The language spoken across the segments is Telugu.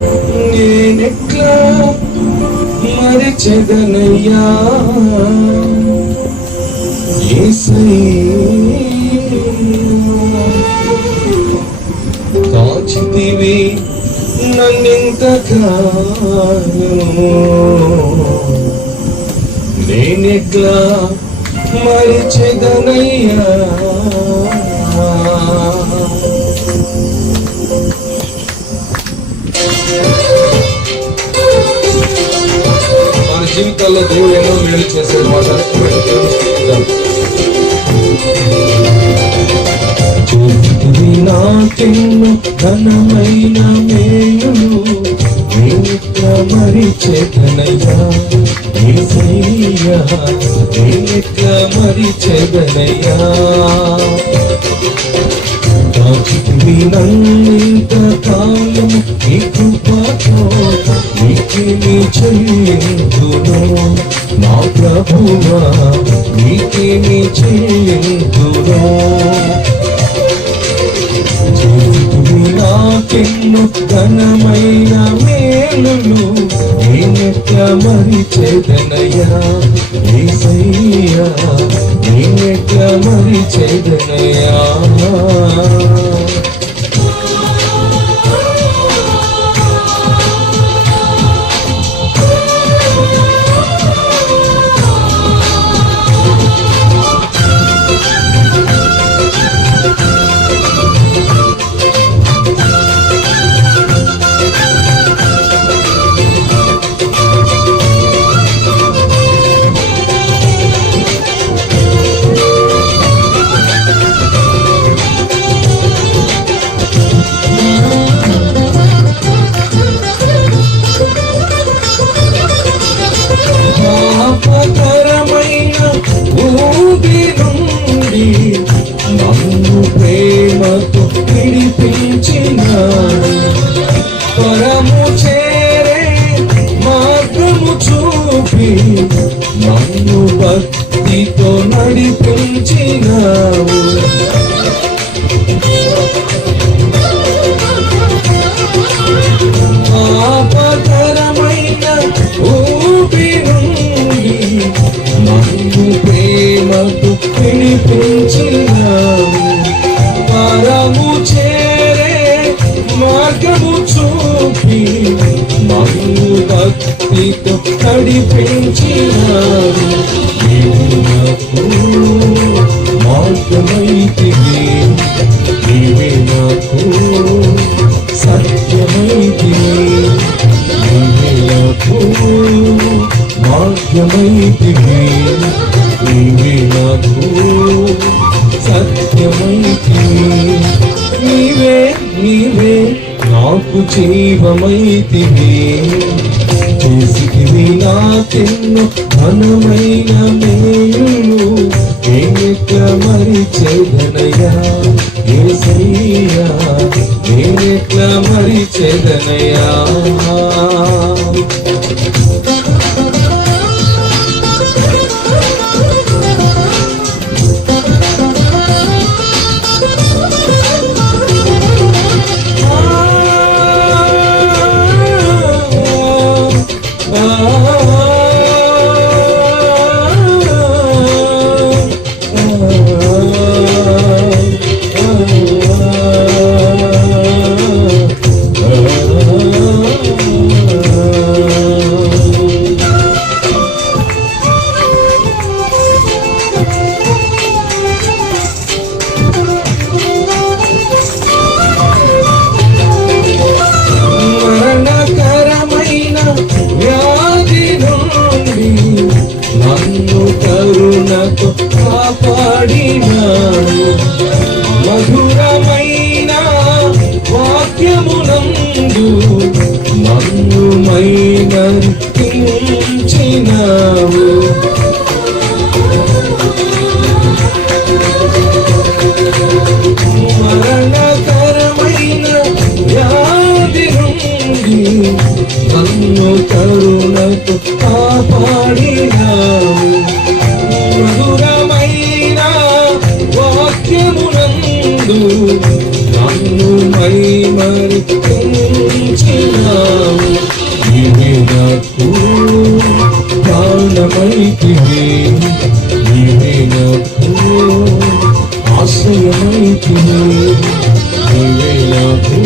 నేనెట్లా మరిచెదనయ్యా కాచితివి నన్నింతకాలము నేనెట్లా మరిచెదనయ్యా మన జీవితాల్లో దేవుడు ఎన్నో మేలు చేసే మాట చూపుతుంది నాకెన్నో ఘనమైన మేలులు నేనెట్లా మరిచెదనయ్యా యేసయ్యా నేనెట్లా మరిచెదనయ్యా కాచితివి నన్నింత కాలము నీ కృపతో నీకేమి చెల్లిందును నా ప్రభువా నీకేమి చెల్లిందును చూపుతుంది నాకెన్నో ఘనమైన మేలులు నేనెట్లా మరిచెదనయ్యా యేసయ్యా నేనెట్లా మరిచెదనయ్యా నన్ను ప్రేమతో విడిపించినాడు పరము చేరే మార్గము చూపి నన్ను భక్తితో నడిపించినావు ఆపకరమైన ఊపి నుండి నన్ను ప్రేమతో విడిపించినావు పరము చేరే మార్గము చూపి నన్ను భక్తితో నడిపించినావు నీవు నాకు మార్గమైతివి నీవే నాకు సత్యమైతివి నీవే నాకు మార్గమైతివి నీవే నాకు సత్యమైతివి నీవే నీవే నాకు జీవమైతివి చేసితివి నాకెన్నో ఘనమైన మేలులు నేనెట్లా మరిచెదనయ్యా యేసయ్యా నేనెట్లా మరిచెదనయ్యా నన్ను కరుణతో కాపాడినాడు మధురమైన వాక్యమునందు నన్ను మైనర్పించినావు మరణకరమైన వ్యాధి నుండి నన్ను కరుణతో కాపాడినావు మధురమైన వాక్యమునందు నన్ను మైమరిపించినావు నీవే నాకు ప్రాణమైతివి, నీవే నాకు ఆశ్రయమైతివి, నీవే నాకు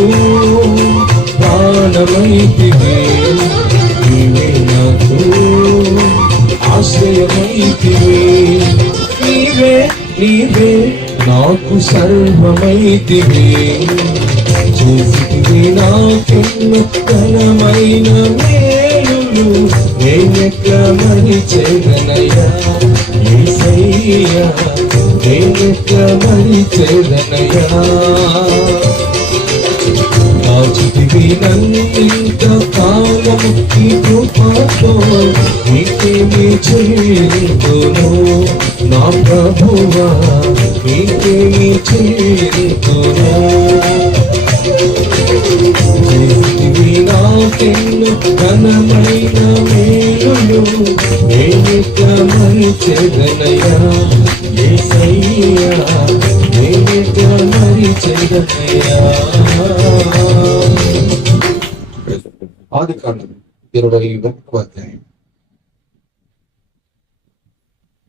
ప్రాణమైతివి, నీవే నాకు ఆశ్రయమైతివి, నీవే నీవే నాకు సర్వమైతివి, చేసితివి నాకెన్నో ఘనమైన మేలులు, నేనెట్లా మరిచెదనయ్యా యేసయ్యా, నేనెట్లా మరిచెదనయ్యా. కాచితివి నన్నింత కాలము ఈ కృపతో, నీకేమి చేరుతును నా ప్రభువా, నీకేమి చేరుతును. చేసితివి నాకెన్నో ఘనమైన మేలులు, నేనెట్లా మరిచెదనయ్యా యేసయ్యా, నేనెట్లా మరిచెదనయ్యా. ఆదికాండం 21వ అధ్యాయం.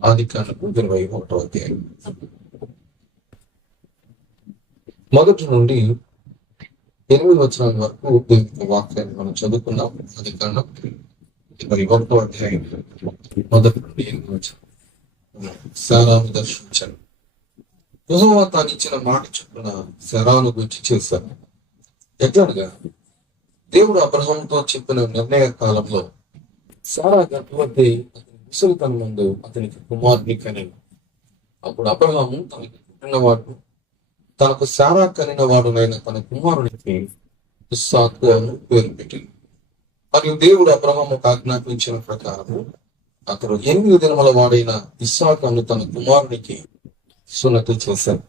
ఆదికాండం 21వ అధ్యాయం మొదటి నుండి 8 వచనాల వరకు దేవుని వాక్యాన్ని మనం చదువుకున్నాం. ఆదికాండం 21వ అధ్యాయం మొదటి నుండి 8 వచనం. శారాను దర్శించాను. యెహోవా తాను ఇచ్చిన మాట చొప్పున శారాను గురించి చేశాను. ఎట్లనగా దేవుడు అబ్రహాముతో చెప్పిన నిర్ణయ కాలంలో శారా గర్భవతి అతని ముసలితనం ముందు అతనికి కుమారుని కనెను. అప్పుడు అబ్రహాము తనకు పుట్టినవాడు, తనకు శారా కనిన వాడునైన తన కుమారునికి ఇస్సాకు అని పేరు పెట్టింది. మరియు దేవుడు అబ్రహాముకు ఆజ్ఞాపించిన ప్రకారము అతడు 8 దినముల వాడైన ఇస్సాకును తన కుమారునికి సున్నతి చేశాడు.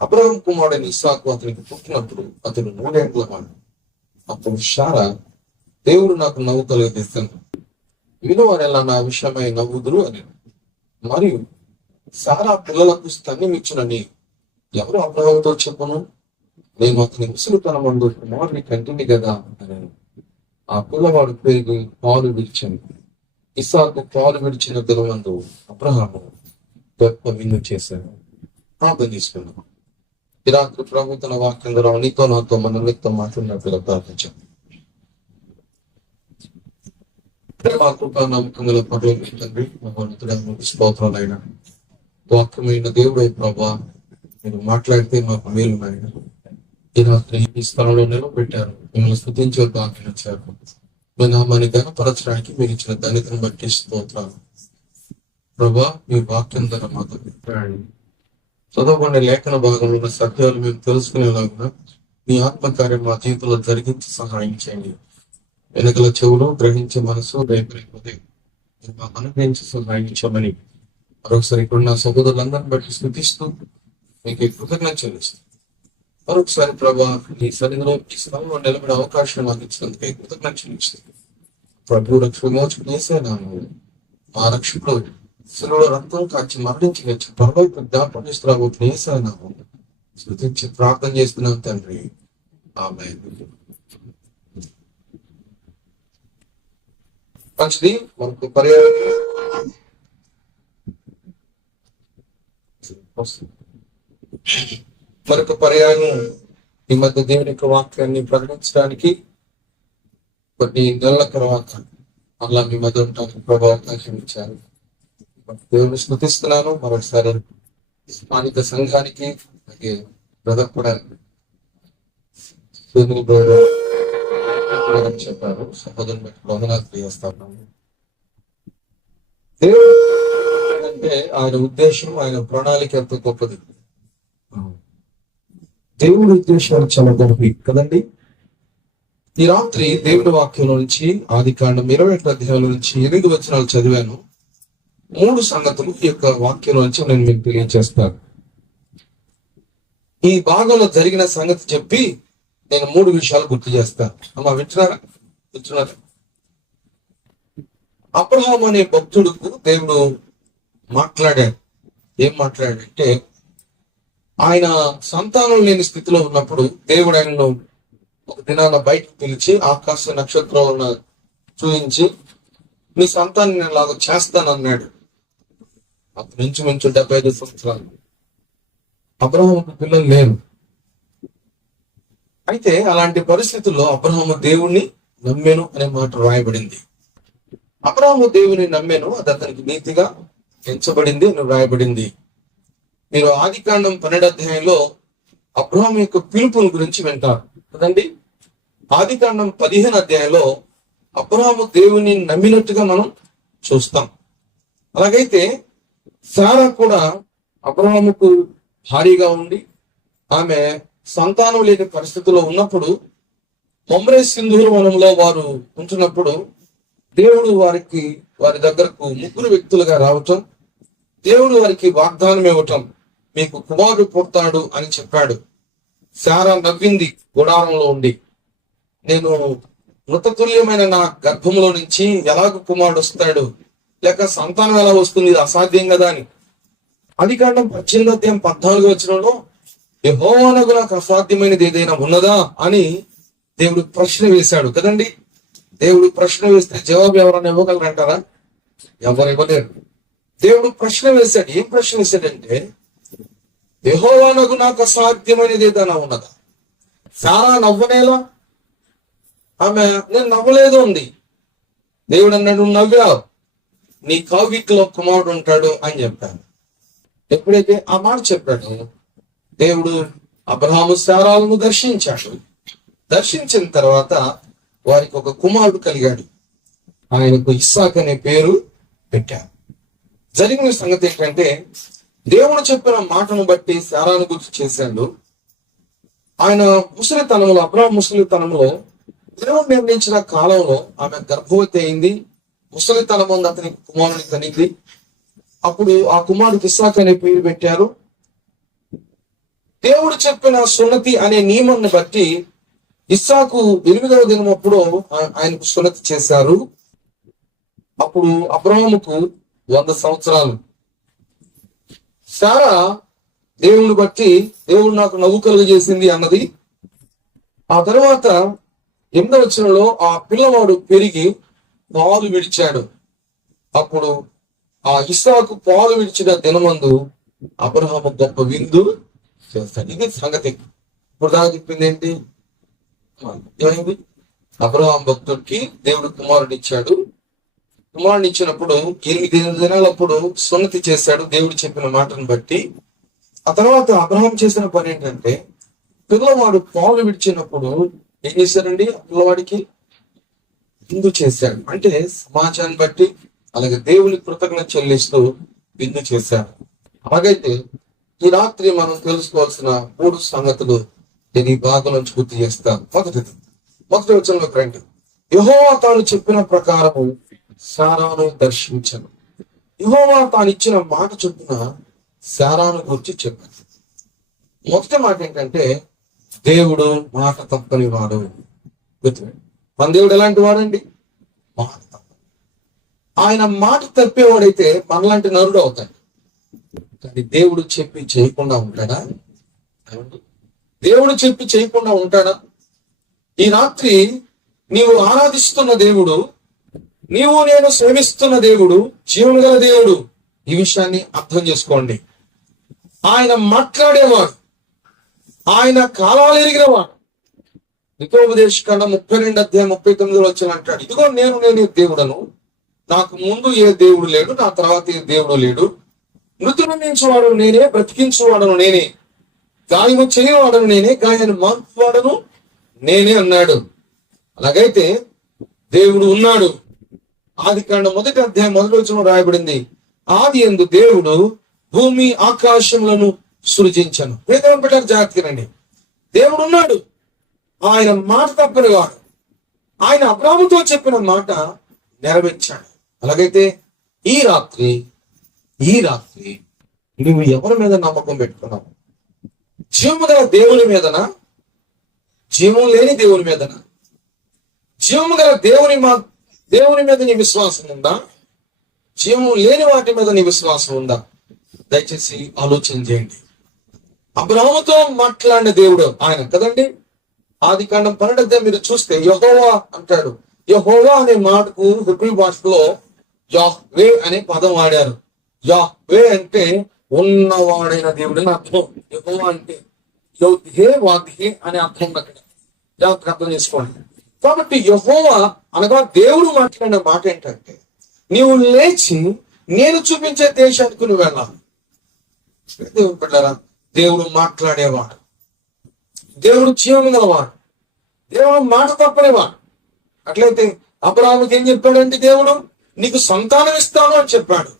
అబ్రహాము కుమారుడైన ఇస్సాకు అతనికి పుట్టినప్పుడు అతడు 3 ఏళ్ల వాడు. అప్పుడు శారా, దేవుడు నాకు నవ్వు కలిగిస్తాను, వినువారెలా నా విషయమై నవ్వుదురు అని. మరియు శారా పిల్లలకు స్తన్యమిచ్చునని ఎవరు అబ్రహాముతో చెప్పును? నేను అతని ముసలితనం ముందు కుమారుని కంటిని కదా అని. ఆ పిల్లవాడు పెరిగి పాలు విడిచాను. ఇస్సాకు పాలు విడిచిన దినమందు అబ్రహాము గొప్ప విందు చేశాను. ప్రార్థన తీసుకున్నాం. ఈ రాత్రి ప్రభు తన వాక్యం ద్వారా నీతో నాతో మన వ్యక్తో మాట్లాడినట్టుగా ప్రార్థించాం. ప్రేమ కృపా నమ్మకముల పరలోకపు తండ్రి, మహోన్నతుడైన స్తోత్రాలైన వాక్యమైన దేవుడై ప్రభా, మీరు మాట్లాడితే మాకు మేలు నాయన. ఈ రాత్రి ఈ స్థలంలో నిలబెట్టారు, మిమ్మల్ని స్తుతించే భాగ్యం ఇచ్చారు. మీ నామాన్ని ఘనపరచడానికి మీరు ఇచ్చిన ధన్యతను బట్టి స్తోత్రాలు ప్రభా. మీ వాక్యం ద్వారా మాతో చదవబడిన లేఖన భాగంలో ఉన్న సత్యాలు మేము తెలుసుకునేలాగా మీ ఆత్మకార్యం మా జీవితంలో జరిగించి సహాయం చేయండి. వెనకల చెవులు, గ్రహించే మనసు, రేపటి మాకు అనుగ్రహించి సహాయించమని మరొకసారి ఇక్కడ నా సహోదరులందరిని బట్టి స్థుతిస్తూ మీకు కృతజ్ఞత చెల్లిస్తూ మరొకసారి ప్రభా ఈ సన్నిధిలో ఈ స్థలంలో నిలబడే అవకాశం మాకు ఇచ్చినందుకే కృతజ్ఞత చెల్లిస్తుంది. ప్రభు రక్షమోచం చేసేనాము మా రక్షకుడు శిలువలో రక్తం కాచి మరణించి వచ్చి పరవైపు జ్ఞాపకం చేస్తున్నాము చేసేనాము స్తుతించి ప్రార్థన చేస్తున్నాం తండ్రి, ఆమేన్. మంచిది. మనకు మరొక పర్యాయం ఈ మధ్య దేవుని యొక్క వాక్యాన్ని ప్రకటించడానికి కొన్ని నెలల తర్వాత అలా మీ మధ్య ఉండడానికి ప్రభావ అవకాశం ఇచ్చారు. దేవుని స్మృతిస్తున్నాను. మరొకసారి స్థానిక సంఘానికి అలాగే బ్రదర్ కూడా చెప్పారు. సహోదరుని బట్టి వందనాలు తెలియజేస్తాను. దేవుడు అంటే ఆయన ఉద్దేశం, ఆయన ప్రణాళిక ఎంత గొప్పది. దేవుడి ఉద్దేశాలు చాలా గొప్పవి కదండి. ఈ రాత్రి దేవుడి వాక్యంలో నుంచి ఆదికాండం 21వ అధ్యాయం నుంచి 8 వచనాలు చదివాను. 3 సంగతులు ఈ యొక్క వాక్యంలో నుంచి నేను మీకు తెలియజేస్తాను. ఈ భాగంలో జరిగిన సంగతి చెప్పి నేను 3 విషయాలు గుర్తు చేస్తాను. అమ్మా వింటున్నారా? అబ్రహాము అనే భక్తుడుకు దేవుడు మాట్లాడాడు. ఏం మాట్లాడంటే, ఆయన సంతానం లేని స్థితిలో ఉన్నప్పుడు దేవుడు ఆయనను ఒక దినాన బయటకు పిలిచి ఆకాశ నక్షత్రాలను చూపించి నీ సంతాన్ని నేను లాగా చేస్తానన్నాడు. అప్పుడు ఇంచుమించు 75 సంవత్సరాలు. అబ్రహాముకు పిల్లలు లేరు. అయితే అలాంటి పరిస్థితుల్లో అబ్రహాము దేవుణ్ణి నమ్మెను అనే మాట రాయబడింది. అబ్రహాము దేవుని నమ్మెను, అది అతనికి నీతిగా ఎంచబడింది అని రాయబడింది. మీరు ఆదికాండం 12వ అధ్యాయంలో అబ్రహాము యొక్క పిలుపుని గురించి వింటారు కదండి. ఆదికాండం 15వ అధ్యాయంలో అబ్రహాము దేవుని నమ్మినట్టుగా మనం చూస్తాం. అలాగైతే సారా కూడా అబ్రహాముకు భారీగా ఉండి ఆమె సంతానం లేని పరిస్థితిలో ఉన్నప్పుడు మమ్రే సింధూర వనంలో వారు ఉంటున్నప్పుడు దేవుడు వారి దగ్గరకు 3 వ్యక్తులుగా రావటం, దేవుడు వారికి వాగ్దానం ఇవ్వటం, మీకు కుమారుడు పుడతాడు అని చెప్పాడు. సారా నవ్వింది గుడారంలో ఉండి, నేను మృతతుల్యమైన నా గర్భంలో నుంచి ఎలాగ కుమారుడు వస్తాడు, లేక సంతానం ఎలా వస్తుంది, ఇది అసాధ్యం కదా అని. ఆదికాండం 18వ అధ్యాయం 14వ వచనంలో యెహోవానకు నాకు అసాధ్యమైనది ఏదైనా ఉన్నదా అని దేవుడు ప్రశ్న వేశాడు కదండి. దేవుడు ప్రశ్న వేస్తే జవాబు ఎవరైనా ఇవ్వగలరంటారా? ఎవరు ఇవ్వలేరు. దేవుడు ప్రశ్న వేశాడు. ఏం ప్రశ్న వేశాడంటే, యెహోవానకు నాకు అసాధ్యమైనది ఏదైనా ఉన్నదా? సారా నవ్వనేలా? ఆమె నేను నవ్వలేదు ఉంది. దేవుడు అన్నాడు, నవ్వావు, నీ కౌగిట్లో కుమారుడు ఉంటాడు అని చెప్పాను. ఎప్పుడైతే ఆ మాట చెప్పాడు, దేవుడు అబ్రహాము సారాలను దర్శించాడు. దర్శించిన తర్వాత వారికి ఒక కుమారుడు కలిగాడు. ఆయనకు ఇస్సాక్ అనే పేరు పెట్టారు. జరిగిన సంగతి ఏంటంటే, దేవుడు చెప్పిన మాటను బట్టి సారాను గుర్తు చేశాడు. ఆయన ముసలితనంలో, అబ్రహాం ముసలితనంలో దేవుడు నిర్ణయించిన కాలంలో ఆమె గర్భవతి అయింది. ముసలితనం ఉంది, అతనికి కుమారుని కనింది. అప్పుడు ఆ కుమారుడికి ఇస్సాక్ అనే పేరు పెట్టారు. దేవుడు చెప్పిన సున్నతి అనే నియమాన్ని బట్టి ఇస్సాకు 8వ దినం అప్పుడు ఆయనకు సున్నతి చేశారు. అప్పుడు అబ్రహాముకు 100 సంవత్సరాలు. సారా దేవుని బట్టి దేవుడు నాకు నవ్వు కలుగజేసింది అన్నది. ఆ తర్వాత 8వ వచనంలో ఆ పిల్లవాడు పెరిగి పాలు విడిచాడు. అప్పుడు ఆ ఇస్సాకు పాలు విడిచిన దినమందు అబ్రహాము గొప్ప విందు చేస్తాడు. ఇది సంగతి. ఇప్పుడు దాకా చెప్పింది ఏంటి? ఏమైంది? అబ్రహాం భక్తుడికి దేవుడు కుమారుడు ఇచ్చాడు. కుమారుడు ఇచ్చినప్పుడు 8 దినాలప్పుడు సున్నతి చేశాడు దేవుడు చెప్పిన మాటను బట్టి. ఆ తర్వాత అబ్రహాం చేసిన పని ఏంటంటే, పిల్లవాడు పాలు విడిచినప్పుడు ఏం చేశారండి? ఆ పిల్లవాడికి విందు చేశాడు. అంటే సమాజాన్ని బట్టి అలాగే దేవుని కృతజ్ఞత చెల్లిస్తూ విందు చేశాడు. అలాగైతే ఈ రాత్రి మనం తెలుసుకోవాల్సిన 3 సంగతులు నేను ఈ భాగం నుంచి గుర్తు చేస్తాను. మొదటి వచనంలోకి రండి. యెహోవా తాను చెప్పిన ప్రకారము సారాను దర్శించను. యెహోవా తాను ఇచ్చిన మాట చొప్పున సారాను గురించి చెప్పాను. మొదటి మాట ఏంటంటే, దేవుడు మాట తప్పని వాడు. మన దేవుడు ఎలాంటి వాడండి? మాట తప్ప. ఆయన మాట తప్పేవాడైతే మనలాంటి నరుడు అవుతాడు. కానీ దేవుడు చెప్పి చేయకుండా ఉంటాడా? దేవుడు చెప్పి చేయకుండా ఉంటాడా? ఈ రాత్రి నీవు ఆరాధిస్తున్న దేవుడు, నీవు నేను సేవిస్తున్న దేవుడు జీవన గల దేవుడు. ఈ విషయాన్ని అర్థం చేసుకోండి. ఆయన మాట్లాడేవాడు, ఆయన కాలాలు ఎరిగినవాడు. హితోపదేశకాండం 32వ అధ్యాయం 39వ వచనం అంటాడు, ఇదిగో నేను దేవుడను, నాకు ముందు ఏ దేవుడు లేడు, నా తర్వాత ఏ దేవుడు లేడు. మృతులను నేనే, బ్రతికించువాడను నేనే, గాయము చేయవాడను నేనే, గాయాన్ని మార్పువాడను నేనే అన్నాడు. అలాగైతే దేవుడు ఉన్నాడు. ఆదికాండం 1వ అధ్యాయం 1వ వచనం రాయబడింది, ఆది యందు దేవుడు భూమి ఆకాశములను సృజించను. వేదం పెట్టారు, జాగ్రత్తగానండి. దేవుడు ఉన్నాడు, ఆయన మాట తప్పని వాడు. ఆయన అబ్రాహాముతో చెప్పిన మాట నెరవేర్చాడు. అలాగైతే ఈ రాత్రి నువ్వు ఎవరి మీద నమ్మకం పెట్టుకున్నావు? జీవము గల దేవుని మీదనా, జీవం లేని దేవుని మీదనా? జీవము గల దేవుని మీద నీ విశ్వాసం ఉందా? జీవం లేని వాటి మీద నీ విశ్వాసం ఉందా? దయచేసి ఆలోచన చేయండి. అబ్రహాముతో మాట్లాడిన దేవుడు ఆయన కదండి. ఆదికాండం 12 మీరు చూస్తే యెహోవా అంటాడు. యెహోవా అనే మాటకు హెబ్రీ భాషలో యాహ్వే అనే పదం వాడారు. యాహ్వే అంటే ఉన్నవాడైన దేవుడు అని అర్థం. యెహోవా అంటే యోధే వాధే అనే అర్థం ఉంది అక్కడ. జాగ్రత్తగా అర్థం చేసుకోండి. కాబట్టి యెహోవా అనగా దేవుడు మాట్లాడిన మాట ఏంటంటే, నీవు లేచి నేను చూపించే దేశానికి నువ్వు వెళ్ళాలి. దేవుడు బిడ్డలారా, దేవుడు మాట్లాడేవాడు, దేవుడు జీవం గలవాడు, దేవుడు మాట తప్పనేవాడు. అట్లయితే అబ్రాహాముకి ఏం చెప్పాడంటే, దేవుడు నీకు సంతానం ఇస్తాను అని చెప్పాడు.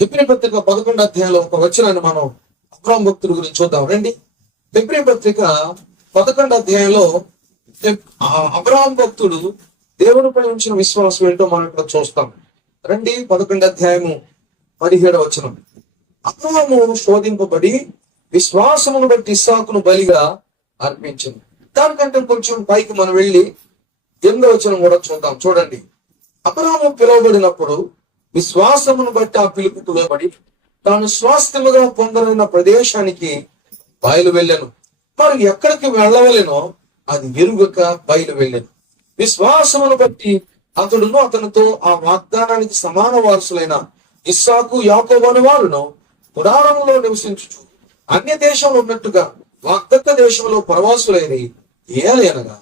హెబ్రీ పత్రిక 11 అధ్యాయంలో ఒక వచనాన్ని మనం అబ్రాహాము భక్తుల గురించి చూద్దాం రండి. హెబ్రీ పత్రిక 11 అధ్యాయంలో అబ్రాహాము భక్తుడు దేవునిపై ఉంచిన విశ్వాసం ఏంటో మనం ఇక్కడ చూస్తాం రండి. 11 అధ్యాయము 17వ వచనం. అబ్రాహాము శోధింపబడి విశ్వాసమును బట్టి ఇస్సాకును బలిగా అర్పించింది. దానికంటే కొంచెం పైకి మనం వెళ్ళి 8వ వచనం కూడా చూద్దాం. చూడండి, అబ్రాహాము పిలువబడినప్పుడు విశ్వాసమును బట్టి ఆ పిలుపుకు లోబడి తాను స్వాస్థ్యముగా పొందనున్న ప్రదేశానికి బయలు వెళ్ళాను. మరి ఎక్కడికి వెళ్ళవలెనో అది ఎరుగక బయలు వెళ్ళాను. విశ్వాసమును బట్టి అతడును అతనితో ఆ వాగ్దానానికి సమాన వారసులైన ఇస్సాకు యాకోబు అనే వారును పురాణంలో నివసించుచు అన్య దేశంలో ఉన్నట్టుగా వాగ్దత్త దేశంలో పరవాసులైన ఏలయనగా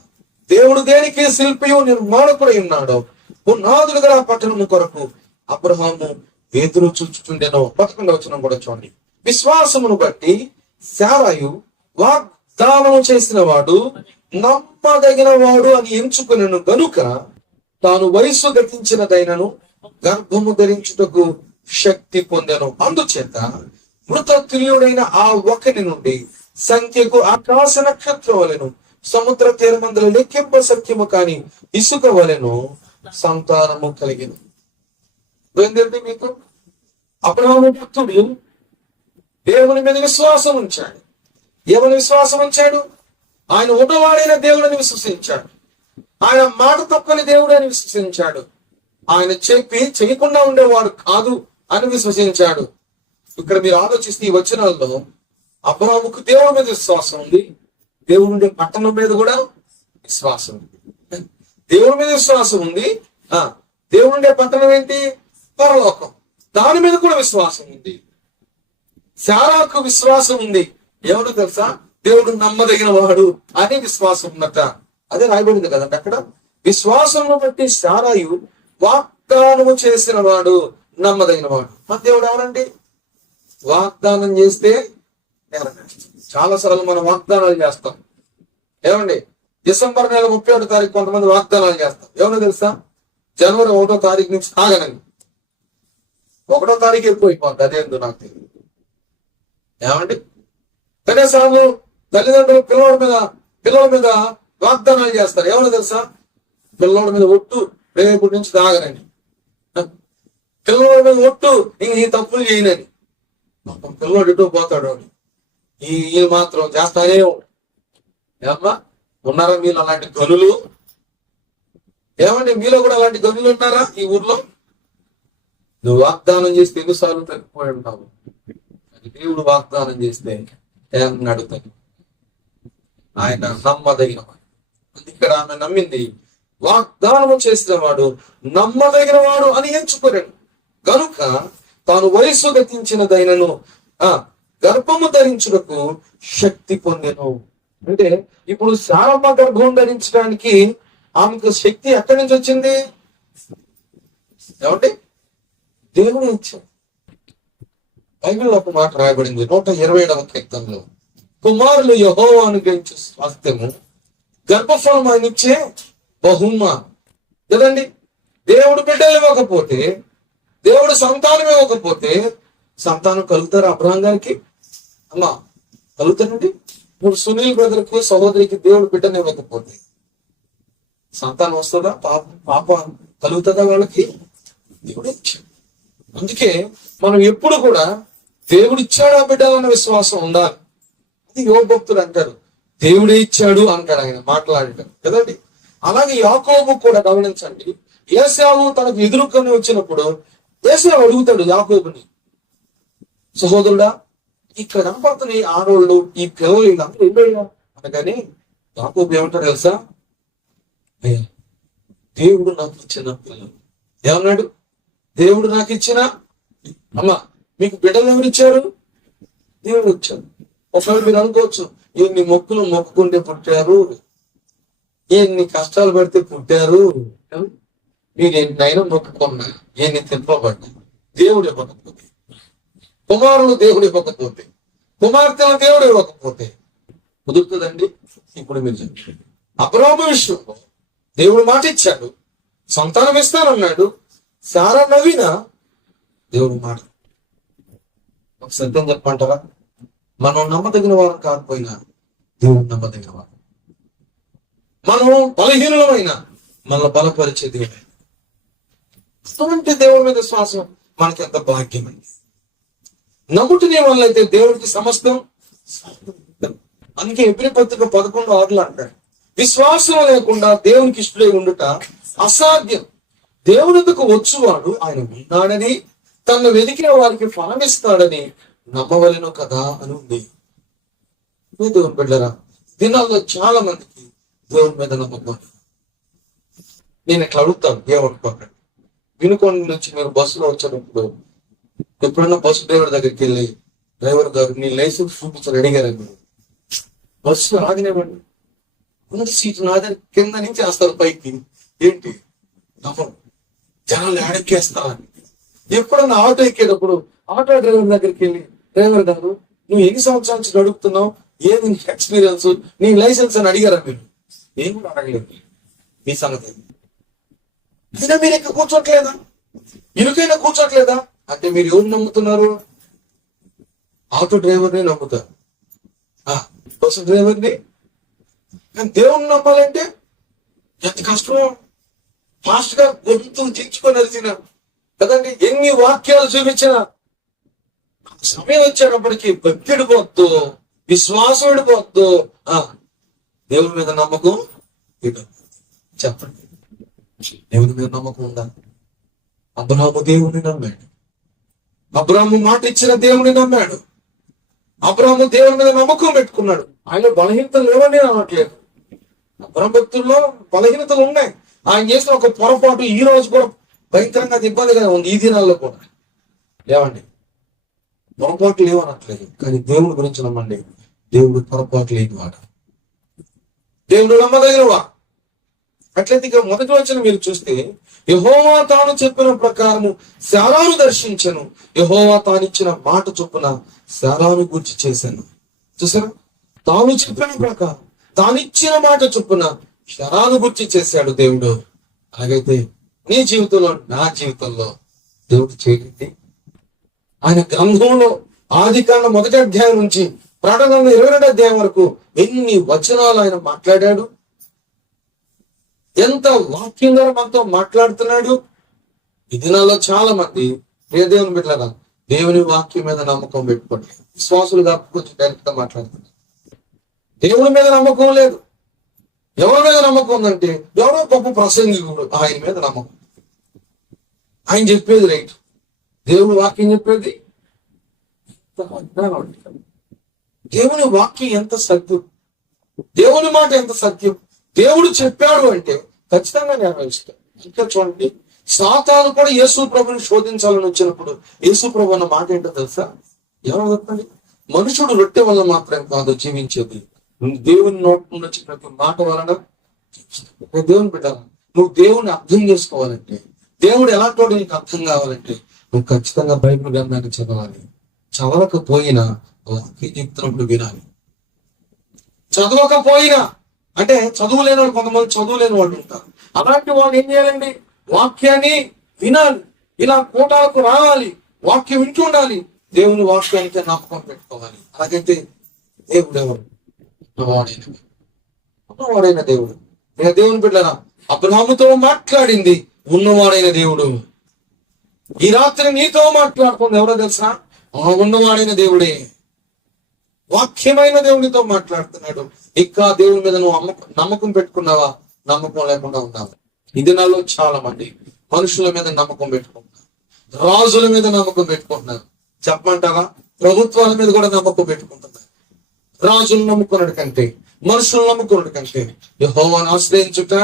దేవుడు దేనికి శిల్పియు నిర్మాణకుడై ఉన్నాడో పునాదులు గల పట్టణము కొరకు అబ్రహాము ఎదురు చూచుచుండెనో. 11వ వచనం కూడా చూడండి. విశ్వాసమును బట్టి శారాయు వాగ్దానము చేసిన వాడు నమ్మదగిన వాడు అని ఎంచుకునేను గనుక తాను వయస్సు గతించినదైనను గర్భము ధరించుటకు శక్తి పొందెను. అందుచేత మృత తుల్యుడైన ఆ ఒకని నుండి సంఖ్యకు ఆకాశ నక్షత్రం వలెను సముద్ర తీరమందుల లెక్కింప సఖ్యము కాని ఇసుక వలెను సంతానము కలిగిన. ఏంటంటే మీకు అబ్రహాము భక్తుడు దేవుని మీద విశ్వాసం ఉంచాడు. ఏమని విశ్వాసం ఉంచాడు? ఆయన ఉన్నవాడైన దేవుడని విశ్వసించాడు. ఆయన మాట తప్పని దేవుడు అని విశ్వసించాడు. ఆయన చెప్పి చేయకుండా ఉండేవాడు కాదు అని విశ్వసించాడు. ఇక్కడ మీరు ఆలోచిస్తే ఈ వచనాల్లో అబ్రహాముకు దేవుడి మీద విశ్వాసం ఉంది, దేవుడు ఉండే పట్టణం మీద కూడా విశ్వాసం ఉంది. దేవుడి మీద విశ్వాసం ఉంది, దేవుడు ఉండే పట్టణం ఏంటి? పరలోకం. దాని మీద కూడా విశ్వాసం ఉంది. శారాకు విశ్వాసం ఉంది. ఎవరు తెలుసా? దేవుడు నమ్మదగిన వాడు అని విశ్వాసం ఉన్నట. అదే రాయబడింది కదండి అక్కడ. విశ్వాసమును బట్టి శారాయు వాగ్దానము చేసిన వాడు నమ్మదగిన వాడు. మన దేవుడు ఎవరండి? వాగ్దానం చేస్తే చాలా సార్లు మనం వాగ్దానాలు చేస్తాం. ఏమండి, డిసెంబర్ నెల 31వ తారీఖు కొంతమంది వాగ్దానాలు చేస్తాం. ఎవరో తెలుసా? జనవరి 1వ తారీఖు నుంచి ఆగనండి, 1వ తారీఖు ఎక్కువైపోద్ది. అదేందో నాకు తెలియదు. ఏమండి, కనీసాలు తల్లిదండ్రులు పిల్లల మీద వాగ్దానాలు చేస్తారు. ఎవరో తెలుసా? పిల్లోడి మీద ఒట్టు, రేపటి నుంచి తాగనని. పిల్లోడి మీద ఒట్టు, ఇంక ఈ తప్పులు చేయనని. పిల్లోడు ఇటు పోతాడు. ఈ మాత్రం చేస్తానే ఏమ్మా ఉన్నారా మీరు అలాంటి గనులు? ఏమండి, మీలో కూడా అలాంటి గనులు ఉన్నారా ఈ ఊర్లో? నువ్వు వాగ్దానం చేస్తే ఎన్నిసార్లు తగ్గిపోయి ఉంటావు. దేవుడు వాగ్దానం చేస్తే ఏమని అడుగుతాడు? ఆయన నమ్మదగిన వాడు. అందుకే ఆమె నమ్మింది. వాగ్దానము చేసిన వాడు నమ్మదగిన వాడు అని ఎంచుకోలేడు గనుక తాను వయస్సు గతించినదైనను గర్భము ధరించుటకు శక్తి పొందెను. అంటే ఇప్పుడు శారమ్మ గర్భం ధరించడానికి ఆమెకు శక్తి ఎక్కడి నుంచి వచ్చింది? ఏమంటే దేవుడు ఇచ్చాడు. బైబిల్లో ఒక మాట రాయబడింది 127వ కీర్తనలో, కుమారులు యెహోవా అనుగ్రహించు స్వాస్థ్యము గర్భఫలం ఆయన ఇచ్చే బహుమానం. కదండి, దేవుడు బిడ్డలు ఇవ్వకపోతే, దేవుడు సంతానం ఇవ్వకపోతే సంతానం కలుగుతారు అబ్రహాం గారికి? అమ్మా కలుగుతారండి. ఇప్పుడు సునీల్ బ్రదర్ కు సహోదరికి దేవుడు బిడ్డను ఇవ్వకపోతే సంతానం వస్తుందా? పాప కలుగుతుందా వాళ్ళకి? దేవుడు ఇచ్చాడు. అందుకే మనం ఎప్పుడు కూడా దేవుడు ఇచ్చాడు ఆ బిడ్డ అన్న విశ్వాసం ఉండాలి. అది యోగ భక్తులు అంటారు, దేవుడే ఇచ్చాడు అంటాడు ఆయన మాట్లాడటం కదండి. అలాగే యాకోబు కూడా గమనించండి, ఏశావు తనకు ఎదుర్కొని వచ్చినప్పుడు ఏశావు అడుగుతాడు యాకోబుని, సహోదరుడా ఇక్కడ కనపడుతున్న ఈ ఆడోళ్ళు, ఈ పిల్లలు వీళ్ళందరూ ఏమయ్యా అనగానే యాకోబు ఏమంటాడు తెలుసా? అయ్యా, దేవుడు నాకు ఇచ్చిన పిల్లలు. ఏమన్నాడు? దేవుడు నాకు ఇచ్చిన అమ్మా, మీకు బిడ్డలు ఎవరిచ్చారు? దేవుడు ఇచ్చారు. ఒకవేళ మీరు అనుకోవచ్చు, ఎన్ని మొక్కులు మొక్కుకుంటే పుట్టారు, ఎన్ని కష్టాలు పడితే పుట్టారు, మీరు ఎన్నైనా మొక్కుకున్నా, ఎన్ని తిప్పబడ్డా, దేవుడు ఇవ్వకపోతే, కుమారులు దేవుడు ఇవ్వకపోతే, కుమార్తెలు దేవుడు ఇవ్వకపోతే కుదురుతుందండి? ఇప్పుడు మీరు చెప్పండి. అబ్రాహాము విషయంలో దేవుడు మాట ఇచ్చాడు, సంతానం ఇస్తానన్నాడు. సారా నవీన దేవుడు మాట. ఒక సత్యం చెప్పంటారా? మనం నమ్మదగిన వారం కాకపోయినా దేవుడు నమ్మదగిన వారు. మనం బలహీనమైన మనల్ని బలపరిచే దేవుడు. అటువంటి దేవుడి మీద విశ్వాసం మనకి ఎంత భాగ్యం అండి. నమ్ముకునే వాళ్ళైతే దేవుడికి సమస్తం. అందుకే ఎబ్రీ పత్రిక 11:6 అంటాడు, విశ్వాసం లేకుండా దేవునికి ఇష్టడై ఉండుట అసాధ్యం. దేవునికు వచ్చువాడు ఆయన ఉన్నాడని, తను వెతికిన వారికి ఫలమిస్తాడని నమ్మవలెను కదా అని ఉంది. దేవుని బిడ్డరా, దినాల్లో చాలా మందికి దేవుని మీద నమ్మకం. నేను ఇట్లా అడుగుతాను, ఏమనుకోకండి. వినుకొండ నుంచి మీరు బస్సులో వచ్చేటప్పుడు ఎప్పుడైనా బస్సు డ్రైవర్ దగ్గరికి వెళ్ళి, డ్రైవర్ గారు నీ లైసెన్స్ చూపించాలి అడిగారు. మీరు బస్సు ఆగినవ్వండి, ముందు సీటు నాదని కింద నుంచి వేస్తారు పైకి. ఏంటి నమ్మరు, జనాలు ఎడెక్కేస్తారని. ఎప్పుడన్నా ఆటో ఎక్కేటప్పుడు ఆటో డ్రైవర్ దగ్గరికి వెళ్ళి, డ్రైవర్ గారు నువ్వు ఎన్ని సంవత్సరాల నుంచి నడుపుతున్నావు, ఏది నీ ఎక్స్పీరియన్స్, నీ లైసెన్స్ అని అడిగారా మీరు? ఏం కూడా అడగలేదు. మీ సంగతి అయినా మీరు ఇక్కడ కూర్చోట్లేదా, ఇరుకైనా కూర్చోట్లేదా అంటే మీరు ఎవరు నమ్ముతున్నారు? ఆటో డ్రైవర్ని నమ్ముతారు, బస్సు డ్రైవర్ని. కానీ దేవుణ్ణి నమ్మాలంటే ఎంత కష్టమో. ఫాస్ట్ గా గొంతు చించుకొని అరిచిన కదండి, ఎన్ని వాక్యాలు చూపించిన సమయం వచ్చేటప్పటికి భక్తి విడిపోద్దు, విశ్వాసం విడిపోద్దు, దేవుని మీద నమ్మకం చెప్పండి. దేవుని మీద నమ్మకం ఉందా? అబ్రాహాము దేవుని నమ్మాడు. అబ్రాహాము మాట ఇచ్చిన దేవుని నమ్మాడు. అబ్రాహాము దేవుని మీద నమ్మకం పెట్టుకున్నాడు. ఆయన బలహీనతలు లేవని అనట్లేదు. అబ్రాహాము భక్తుల్లో బలహీనతలు ఉన్నాయి. ఆయన చేసిన ఒక పొరపాటు ఈ రోజు కూడా భయంకరంగా ఇబ్బందిగా ఉంది. ఈ దినాల్లో కూడా ఏమండి, పొరపాట్లు లేవనట్లేదు, కానీ దేవుడి గురించి నమ్మండి. దేవుడు పొరపాటు లేని వాడు, దేవుడు నమ్మదగినవా. అట్లయితే ఇక మొదటి వచ్చిన మీరు చూస్తే, యెహోవా తాను చెప్పిన ప్రకారము శారాను దర్శించను, యెహోవా తానిచ్చిన మాట చొప్పున శారాను గుర్చి చేశాను. చూసారా, తాను చెప్పిన ప్రకారం తానిచ్చిన మాట చొప్పున శారాను గుర్చి చేశాడు దేవుడు. అలాగైతే నీ జీవితంలో, నా జీవితంలో దేవుడు చేయండి. ఆయన గ్రంథంలో ఆదికాండం 1వ అధ్యాయం నుంచి ప్రకటన 22వ అధ్యాయం వరకు ఎన్ని వచనాలు ఆయన మాట్లాడాడు, ఎంత వాక్యం ద్వారా మనతో మాట్లాడుతున్నాడు. ఈ దినాల్లో చాలా మంది దేవుని బిడ్డలారా, దేవుని వాక్యం మీద నమ్మకం పెట్టుకోండి. విశ్వాసులు కాబట్టి కొంచెం డైరెక్ట్ గా మాట్లాడుతున్నారు. దేవుని మీద నమ్మకం లేదు. ఎవరి మీద నమ్మకం ఉందంటే, ఎవరో గొప్ప ప్రసంగికుడు, ఆయన మీద నమ్మకం. ఆయన చెప్పేది రైట్, దేవుని వాక్యం చెప్పేది. దేవుని వాక్యం ఎంత సత్యం, దేవుని మాట ఎంత సత్యం. దేవుడు చెప్పాడు అంటే ఖచ్చితంగా నెరవేరుస్తాడు. ఇంకా చూడండి, సాతాను కూడా యేసు ప్రభుని శోధించాలని వచ్చినప్పుడు యేసు ప్రభు అన్న మాట ఏంటో తెలుసా? ఎవరో చెప్పండి, మనుషుడు రొట్టె వల్ల మాత్రం కాదు జీవించేది, దేవుని నోటి నుండి వచ్చి ప్రతి మాట వలన. దేవుని బిడ్డాలి, నువ్వు దేవుని అర్థం చేసుకోవాలంటే, దేవుడు ఎలాంటి నీకు అర్థం కావాలంటే, నువ్వు ఖచ్చితంగా బైబిల్ గ్రంథాన్ని చదవాలి. చదవకపోయినా వాక్యం చెప్తున్నప్పుడు వినాలి. చదవకపోయినా అంటే చదువు లేని వాళ్ళు, కొంతమంది చదువు లేని వాళ్ళు ఉంటారు. అలాంటి వాళ్ళు ఏం చేయాలండి? వాక్యాన్ని వినాలి. ఇలా కోటాలకు రావాలి, వాక్యం వింటూ ఉండాలి, దేవుని వాక్యానికి నమ్మకం పెట్టుకోవాలి. అలాగైతే దేవుడు ఎవరు? ఉన్నవాడైన దేవుడు. నేను దేవుని బిడ్డరా, అబ్రహాముతో మాట్లాడింది ఉన్నవాడైన దేవుడు. ఈ రాత్రి నీతో మాట్లాడుతుంది ఎవరో తెలుసా? ఉన్నవాడైన దేవుడే. వాక్యమైన దేవునితో మాట్లాడుతున్నాడు. ఇంకా దేవుని మీద నువ్వు నమ్మకం పెట్టుకున్నావా? నమ్మకం లేకుండా ఉన్నావా? ఈ దినాల్లో చాలా మంది మనుషుల మీద నమ్మకం పెట్టుకుంటున్నారు, రాజుల మీద నమ్మకం పెట్టుకుంటున్నారు. చెప్పమంటావా? ప్రభుత్వాల మీద కూడా నమ్మకం పెట్టుకుంటున్నారు. రాజును నమ్ముకున్నాడు కంటే, మనుషులను నమ్ముకున్నట్టు కంటే యెహోవాను ఆశ్రయించుట.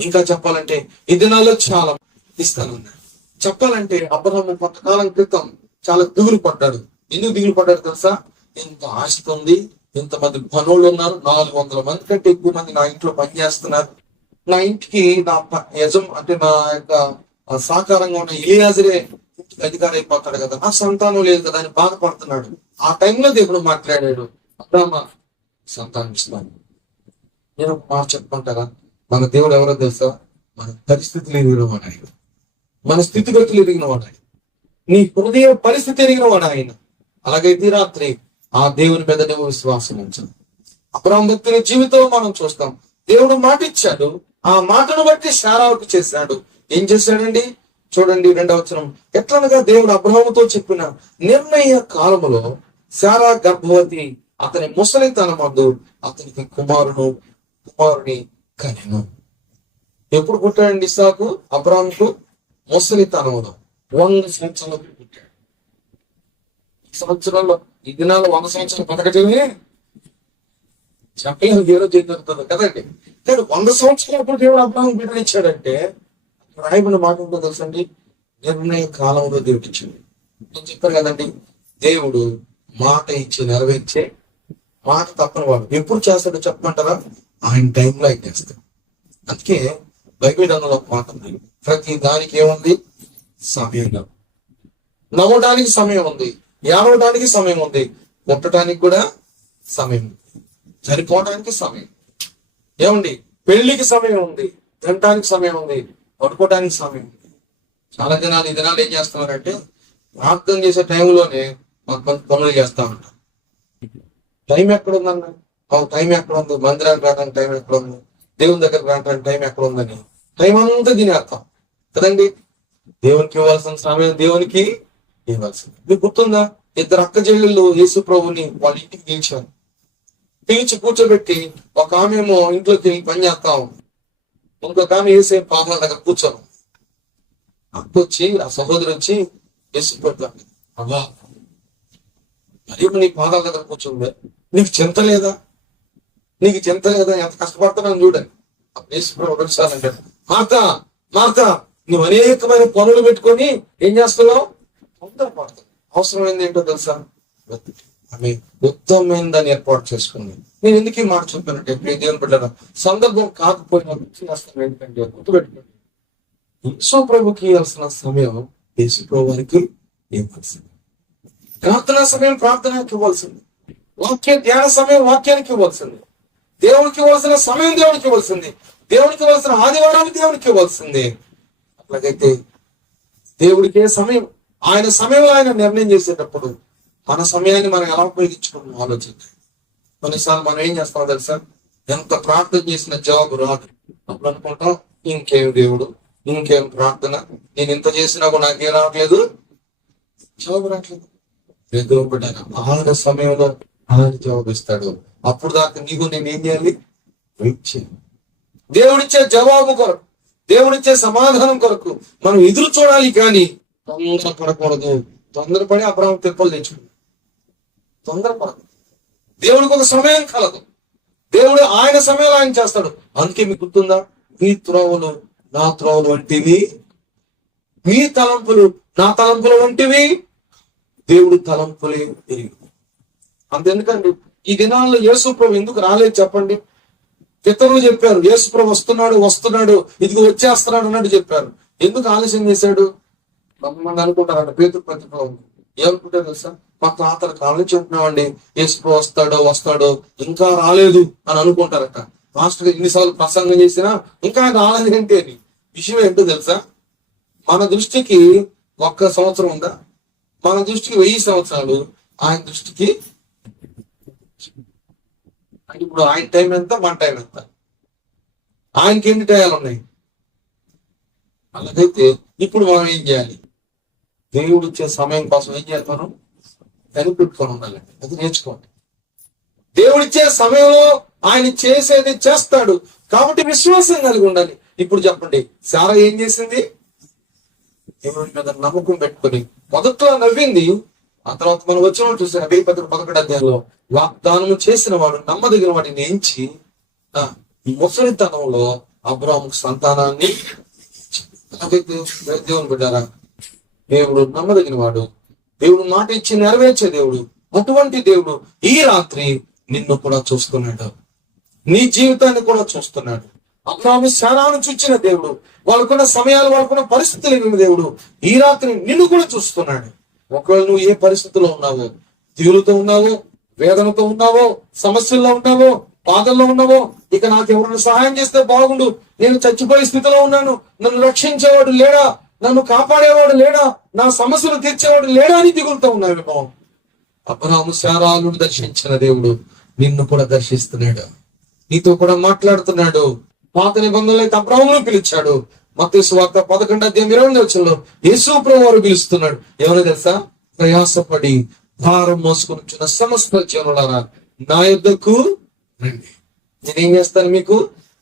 ఇంకా చెప్పాలంటే ఈ దినాల్లో చాలా ఇస్తానన్నాడు. చెప్పాలంటే అబ్రహాము కొంతకాలం క్రితం చాలా దిగులు పడ్డాడు. ఎందుకు దిగులు పడ్డాడు తెలుసా? ఇంత ఆస్తి ఉంది, ఇంతమంది పనులు ఉన్నారు, 400 మంది కంటే ఎక్కువ మంది నా ఇంట్లో పనిచేస్తున్నారు, నా ఇంటికి నా అంటే నా యొక్క సాకారంగా ఉన్న ఎలియాజరే అధికారి అయిపోతాడు కదా, నా సంతానం లేదు కదా అని బాధపడుతున్నాడు. ఆ టైంలో దేవుడు మాట్లాడాడు, అబ్రామా సంతానం ఇస్తాను. నేను మాట చెప్పుకుంటారా, మన దేవుడు ఎవరో తెలుసా? మన పరిస్థితులు ఎరిగిన వాడు ఆయన, మన స్థితిగతులు ఎరిగిన వాడు ఆయన, నీ హృదయ పరిస్థితి ఎరిగిన వాడు ఆయన. అలాగైతే రాత్రి ఆ దేవుని మీద నువ్వు విశ్వాసం ఉంచాను. అబ్రాహాము భక్తుని జీవితంలో మనం చూస్తాం, దేవుడు మాట ఇచ్చాడు, ఆ మాటను బట్టి శారాకు చేశాడు. ఏం చేశాడండి? చూడండి 2వ వచనం. ఎట్లనగా దేవుడు అబ్రహాముతో చెప్పిన నిర్ణయ కాలములో శారా గర్భవతి, అతని ముసలితనమందు అతనికి కుమారుని కనెను. ఎప్పుడు పుట్టాడండి ఇస్సాకు? అబ్రహాముకు ముసలితనములో 100 సంవత్సరాలకు పుట్టాడు. ఈ సంవత్సరాల్లో ఈ దినాల్లో 100 సంవత్సరాలు బతకటమే చెప్పలేము, ఏదో జరుగుతుంది కదండి. కానీ 100 సంవత్సరాలప్పుడు దేవుడు అబ్రహాము బిడ్డనిచ్చాడంటే రాయబడిన మాట ఉందో తెలుసండి, నిర్ణయ కాలంలో దేవుడు ఇచ్చాడు. నేను చెప్పాను కదండి, దేవుడు మాట ఇచ్చి నెరవేర్చే మాట తప్పని వాడు. ఎప్పుడు చేస్తాడో చెప్పమంటారా? ఆయన టైంలో ఆయన చేస్తాడు. అందుకే బైబిల్ గ్రంథంలో ఒక మాట ఉంది, ప్రతి దానికి ఏముంది? సమయం. నవ్వడానికి సమయం ఉంది, ఏడవడానికి సమయం ఉంది, పుట్టడానికి కూడా సమయం ఉంది, చనిపోవడానికి సమయం. ఏమండి? పెళ్లికి సమయం ఉంది, తినటానికి సమయం ఉంది, పడుకోవడానికి సమయం ఉంది. చాలా జనాలు ఈ దినాలు ఏం చేస్తున్నారంటే ప్రార్థన చేసే టైంలోనే కొంతమంది పనులు చేస్తా ఉంటారు. టైం ఎక్కడుందన్న, టైం ఎక్కడ ఉంది? మందిరానికి రావడానికి టైం ఎక్కడ ఉంది? దేవుని దగ్గరకు రావడానికి టైం ఎక్కడ ఉందని టైం అంతా తినేస్తాం కదండి. దేవునికి ఇవ్వాల్సిన సమయం దేవునికి ఇవ్వాల్సింది. మీకు గుర్తుందా? 2 అక్క చెల్లెళ్ళు యేసు ప్రభుని వాళ్ళ ఇంటికి పిలిచి కూర్చోబెట్టి, ఒక ఆమెమో ఇంట్లోకి వెళ్ళి పని చేస్తాం, ఇంకొక ఆమె యేసు పాదాల దగ్గర కూర్చోను. అక్క వచ్చి, ఆ సహోదరు వచ్చి యేసు పెట్టాలి, అవ్వా మరి నీ పాదాల దగ్గర కూర్చుంది, నీకు చింత లేదా? ఎంత కష్టపడుతున్నాను చూడండి. యేసు ప్రభు ఒకసారి మార్తా నువ్వు అనేకమైన పనులు పెట్టుకొని ఏం చేస్తున్నావు? తొందరపడుతున్నావు. అవసరమైంది ఏంటో తెలుసా? ఆమె ఉత్తమమైన దాన్ని ఏర్పాటు చేసుకుంది. నేను ఎందుకు ఈ మాట చెప్పానంటే, దేవుని బిడ్డలారా, సందర్భం కాకపోయినా చేస్తాను. ఏంటంటే గుర్తుపెట్టుకోండి, యేసు ప్రభుకి ఇవ్వాల్సిన సమయం యేసు ప్రభుకి ఇవ్వాల్సింది. ప్రార్థనా సమయం ప్రార్థనకి ఇవ్వాల్సింది. ధ్యాన సమయం వాక్యానికి ఇవ్వాల్సింది. దేవునికి ఇవ్వాల్సిన సమయం దేవునికి ఇవ్వాల్సింది. దేవునికి ఇవ్వాల్సిన ఆదివారానికి దేవునికి ఇవ్వాల్సింది. అట్లాగైతే దేవుడికే సమయం, ఆయన సమయంలో ఆయన నిర్ణయం చేసేటప్పుడు మన సమయాన్ని మనం ఎలా ఉపయోగించుకున్నాం ఆలోచించాలి. కొన్నిసార్లు మనం ఏం చేస్తామో తెలుసా? ఎంత ప్రార్థన చేసిన జవాబు రాదు. అప్పుడు అనుకుంటాం, ఇంకేం దేవుడు, ఇంకేం ప్రార్థన, నేను ఇంత చేసినా కూడా నాకేం రావట్లేదు, జవాబు రావట్లేదు. ఆయన సమయంలో ఆయన జవాబిస్తాడు. అప్పుడు దాకా నీకు నేనేం చేయాలి? వెయిట్ చేయాలి. దేవుడిచ్చే జవాబు కొరకు, దేవుడిచ్చే సమాధానం కొరకు మనం ఎదురు చూడాలి. కానీ తొందరపడకూడదు. తొందరపడి అబ్రహాము తెప్పలు తెచ్చుకుంది. తొందరపడదు. దేవుడికి ఒక సమయం కలదు. దేవుడు ఆయన సమయంలో ఆయన చేస్తాడు. అందుకే మీకు గుర్తుందా? మీ త్రోవలు నా త్రోవలు వంటివి, మీ తలంపులు నా తలంపులు వంటివి, దేవుడు తలంపులే తిరిగి. అంతెందుకండి, ఈ దినాల్లో యేసు ప్రభు ఎందుకు రాలేదు చెప్పండి? పితరులు చెప్పారు, యేసు ప్రభు వస్తున్నాడు, ఇదిగో వచ్చేస్తున్నాడు అన్నట్టు చెప్పారు. ఎందుకు ఆలస్యం చేశాడు? కొంతమంది అనుకుంటారంట, పేతురు పత్రికలో ఉంది. ఏమనుకుంటారు తెలుసా? మా తాతల కాలం నుంచి ఉంటున్నామండి, యేసు ప్రభు వస్తాడో ఇంకా రాలేదు అని అనుకుంటారట. మాస్టర్ ఎన్నిసార్లు ప్రసంగం చేసినా ఇంకా రాలేదు అంటే విషయం ఏంటో తెలుసా? మన దృష్టికి 1 సంవత్సరం ఉందా? మన దృష్టికి 1000 సంవత్సరాలు, ఆయన దృష్టికి ఇప్పుడు ఆయన టైం ఎంత, మన టైం ఎంత? ఆయనకి ఎన్ని టయాలు ఉన్నాయి? అలాగైతే ఇప్పుడు మనం ఏం చేయాలి? దేవుడు ఇచ్చే సమయం కోసం ఏం చేయాలి? మనం కనిపెట్టుకొని ఉండాలండి. అది నేర్చుకోండి. దేవుడిచ్చే సమయంలో ఆయన చేసేది చేస్తాడు కాబట్టి విశ్వాసం కలిగి ఉండాలి. ఇప్పుడు చెప్పండి, శారా ఏం చేసింది? దేవుడి మీద నమ్మకం పెట్టుకొని మొదట్లో నవ్వింది, ఆ తర్వాత మనం వచ్చిన చూసిన 11 అధ్యాయంలో వాగ్దానం చేసిన వాడు నమ్మదగిన వాటిని ఎంచి ముసలితనంలో అబ్రాహాముకు సంతానాన్ని దేవుని బిడ్డారా, దేవుడు నమ్మదగిన వాడు, దేవుడు మాట ఇచ్చి నెరవేర్చే దేవుడు. అటువంటి దేవుడు ఈ రాత్రి నిన్ను కూడా చూస్తున్నాడు, నీ జీవితాన్ని కూడా చూస్తున్నాడు. అబ్రాహాము శారాను చూచిన దేవుడు, వాళ్ళకున్న సమయాలు, వాళ్ళకున్న పరిస్థితులు దేవుడు ఈ రాత్రి నిన్ను కూడా చూస్తున్నాడు. ఒకవేళ నువ్వు ఏ పరిస్థితిలో ఉన్నావో, దిగులుతో ఉన్నావో, వేదనతో ఉన్నావో, సమస్యల్లో ఉన్నావో, బాధల్లో ఉన్నావో, ఇక నాకు ఎవరైనా సహాయం చేస్తే బాగుండు, నేను చచ్చిపోయే స్థితిలో ఉన్నాను, నన్ను రక్షించేవాడు లేడా, నన్ను కాపాడేవాడు లేడా, నా సమస్యలు తీర్చేవాడు లేడా అని దిగులుతో ఉన్నావేమో. అబ్రాహాము శారాలను దర్శించిన దేవుడు నిన్ను కూడా దర్శిస్తున్నాడు, నీతో కూడా మాట్లాడుతున్నాడు. పాత నిబంధనలు అయితే అబ్రాహామును పిలిచాడు. మత్తయి సువార్త 11:20 యేసు ప్రభువు వారు పిలుస్తున్నాడు. ఏమని తెలుసా? ప్రయాసపడి భారం మోసుకొని సమస్త జనులారా నా యొద్దకు రండి, నేనేం చేస్తాను, మీకు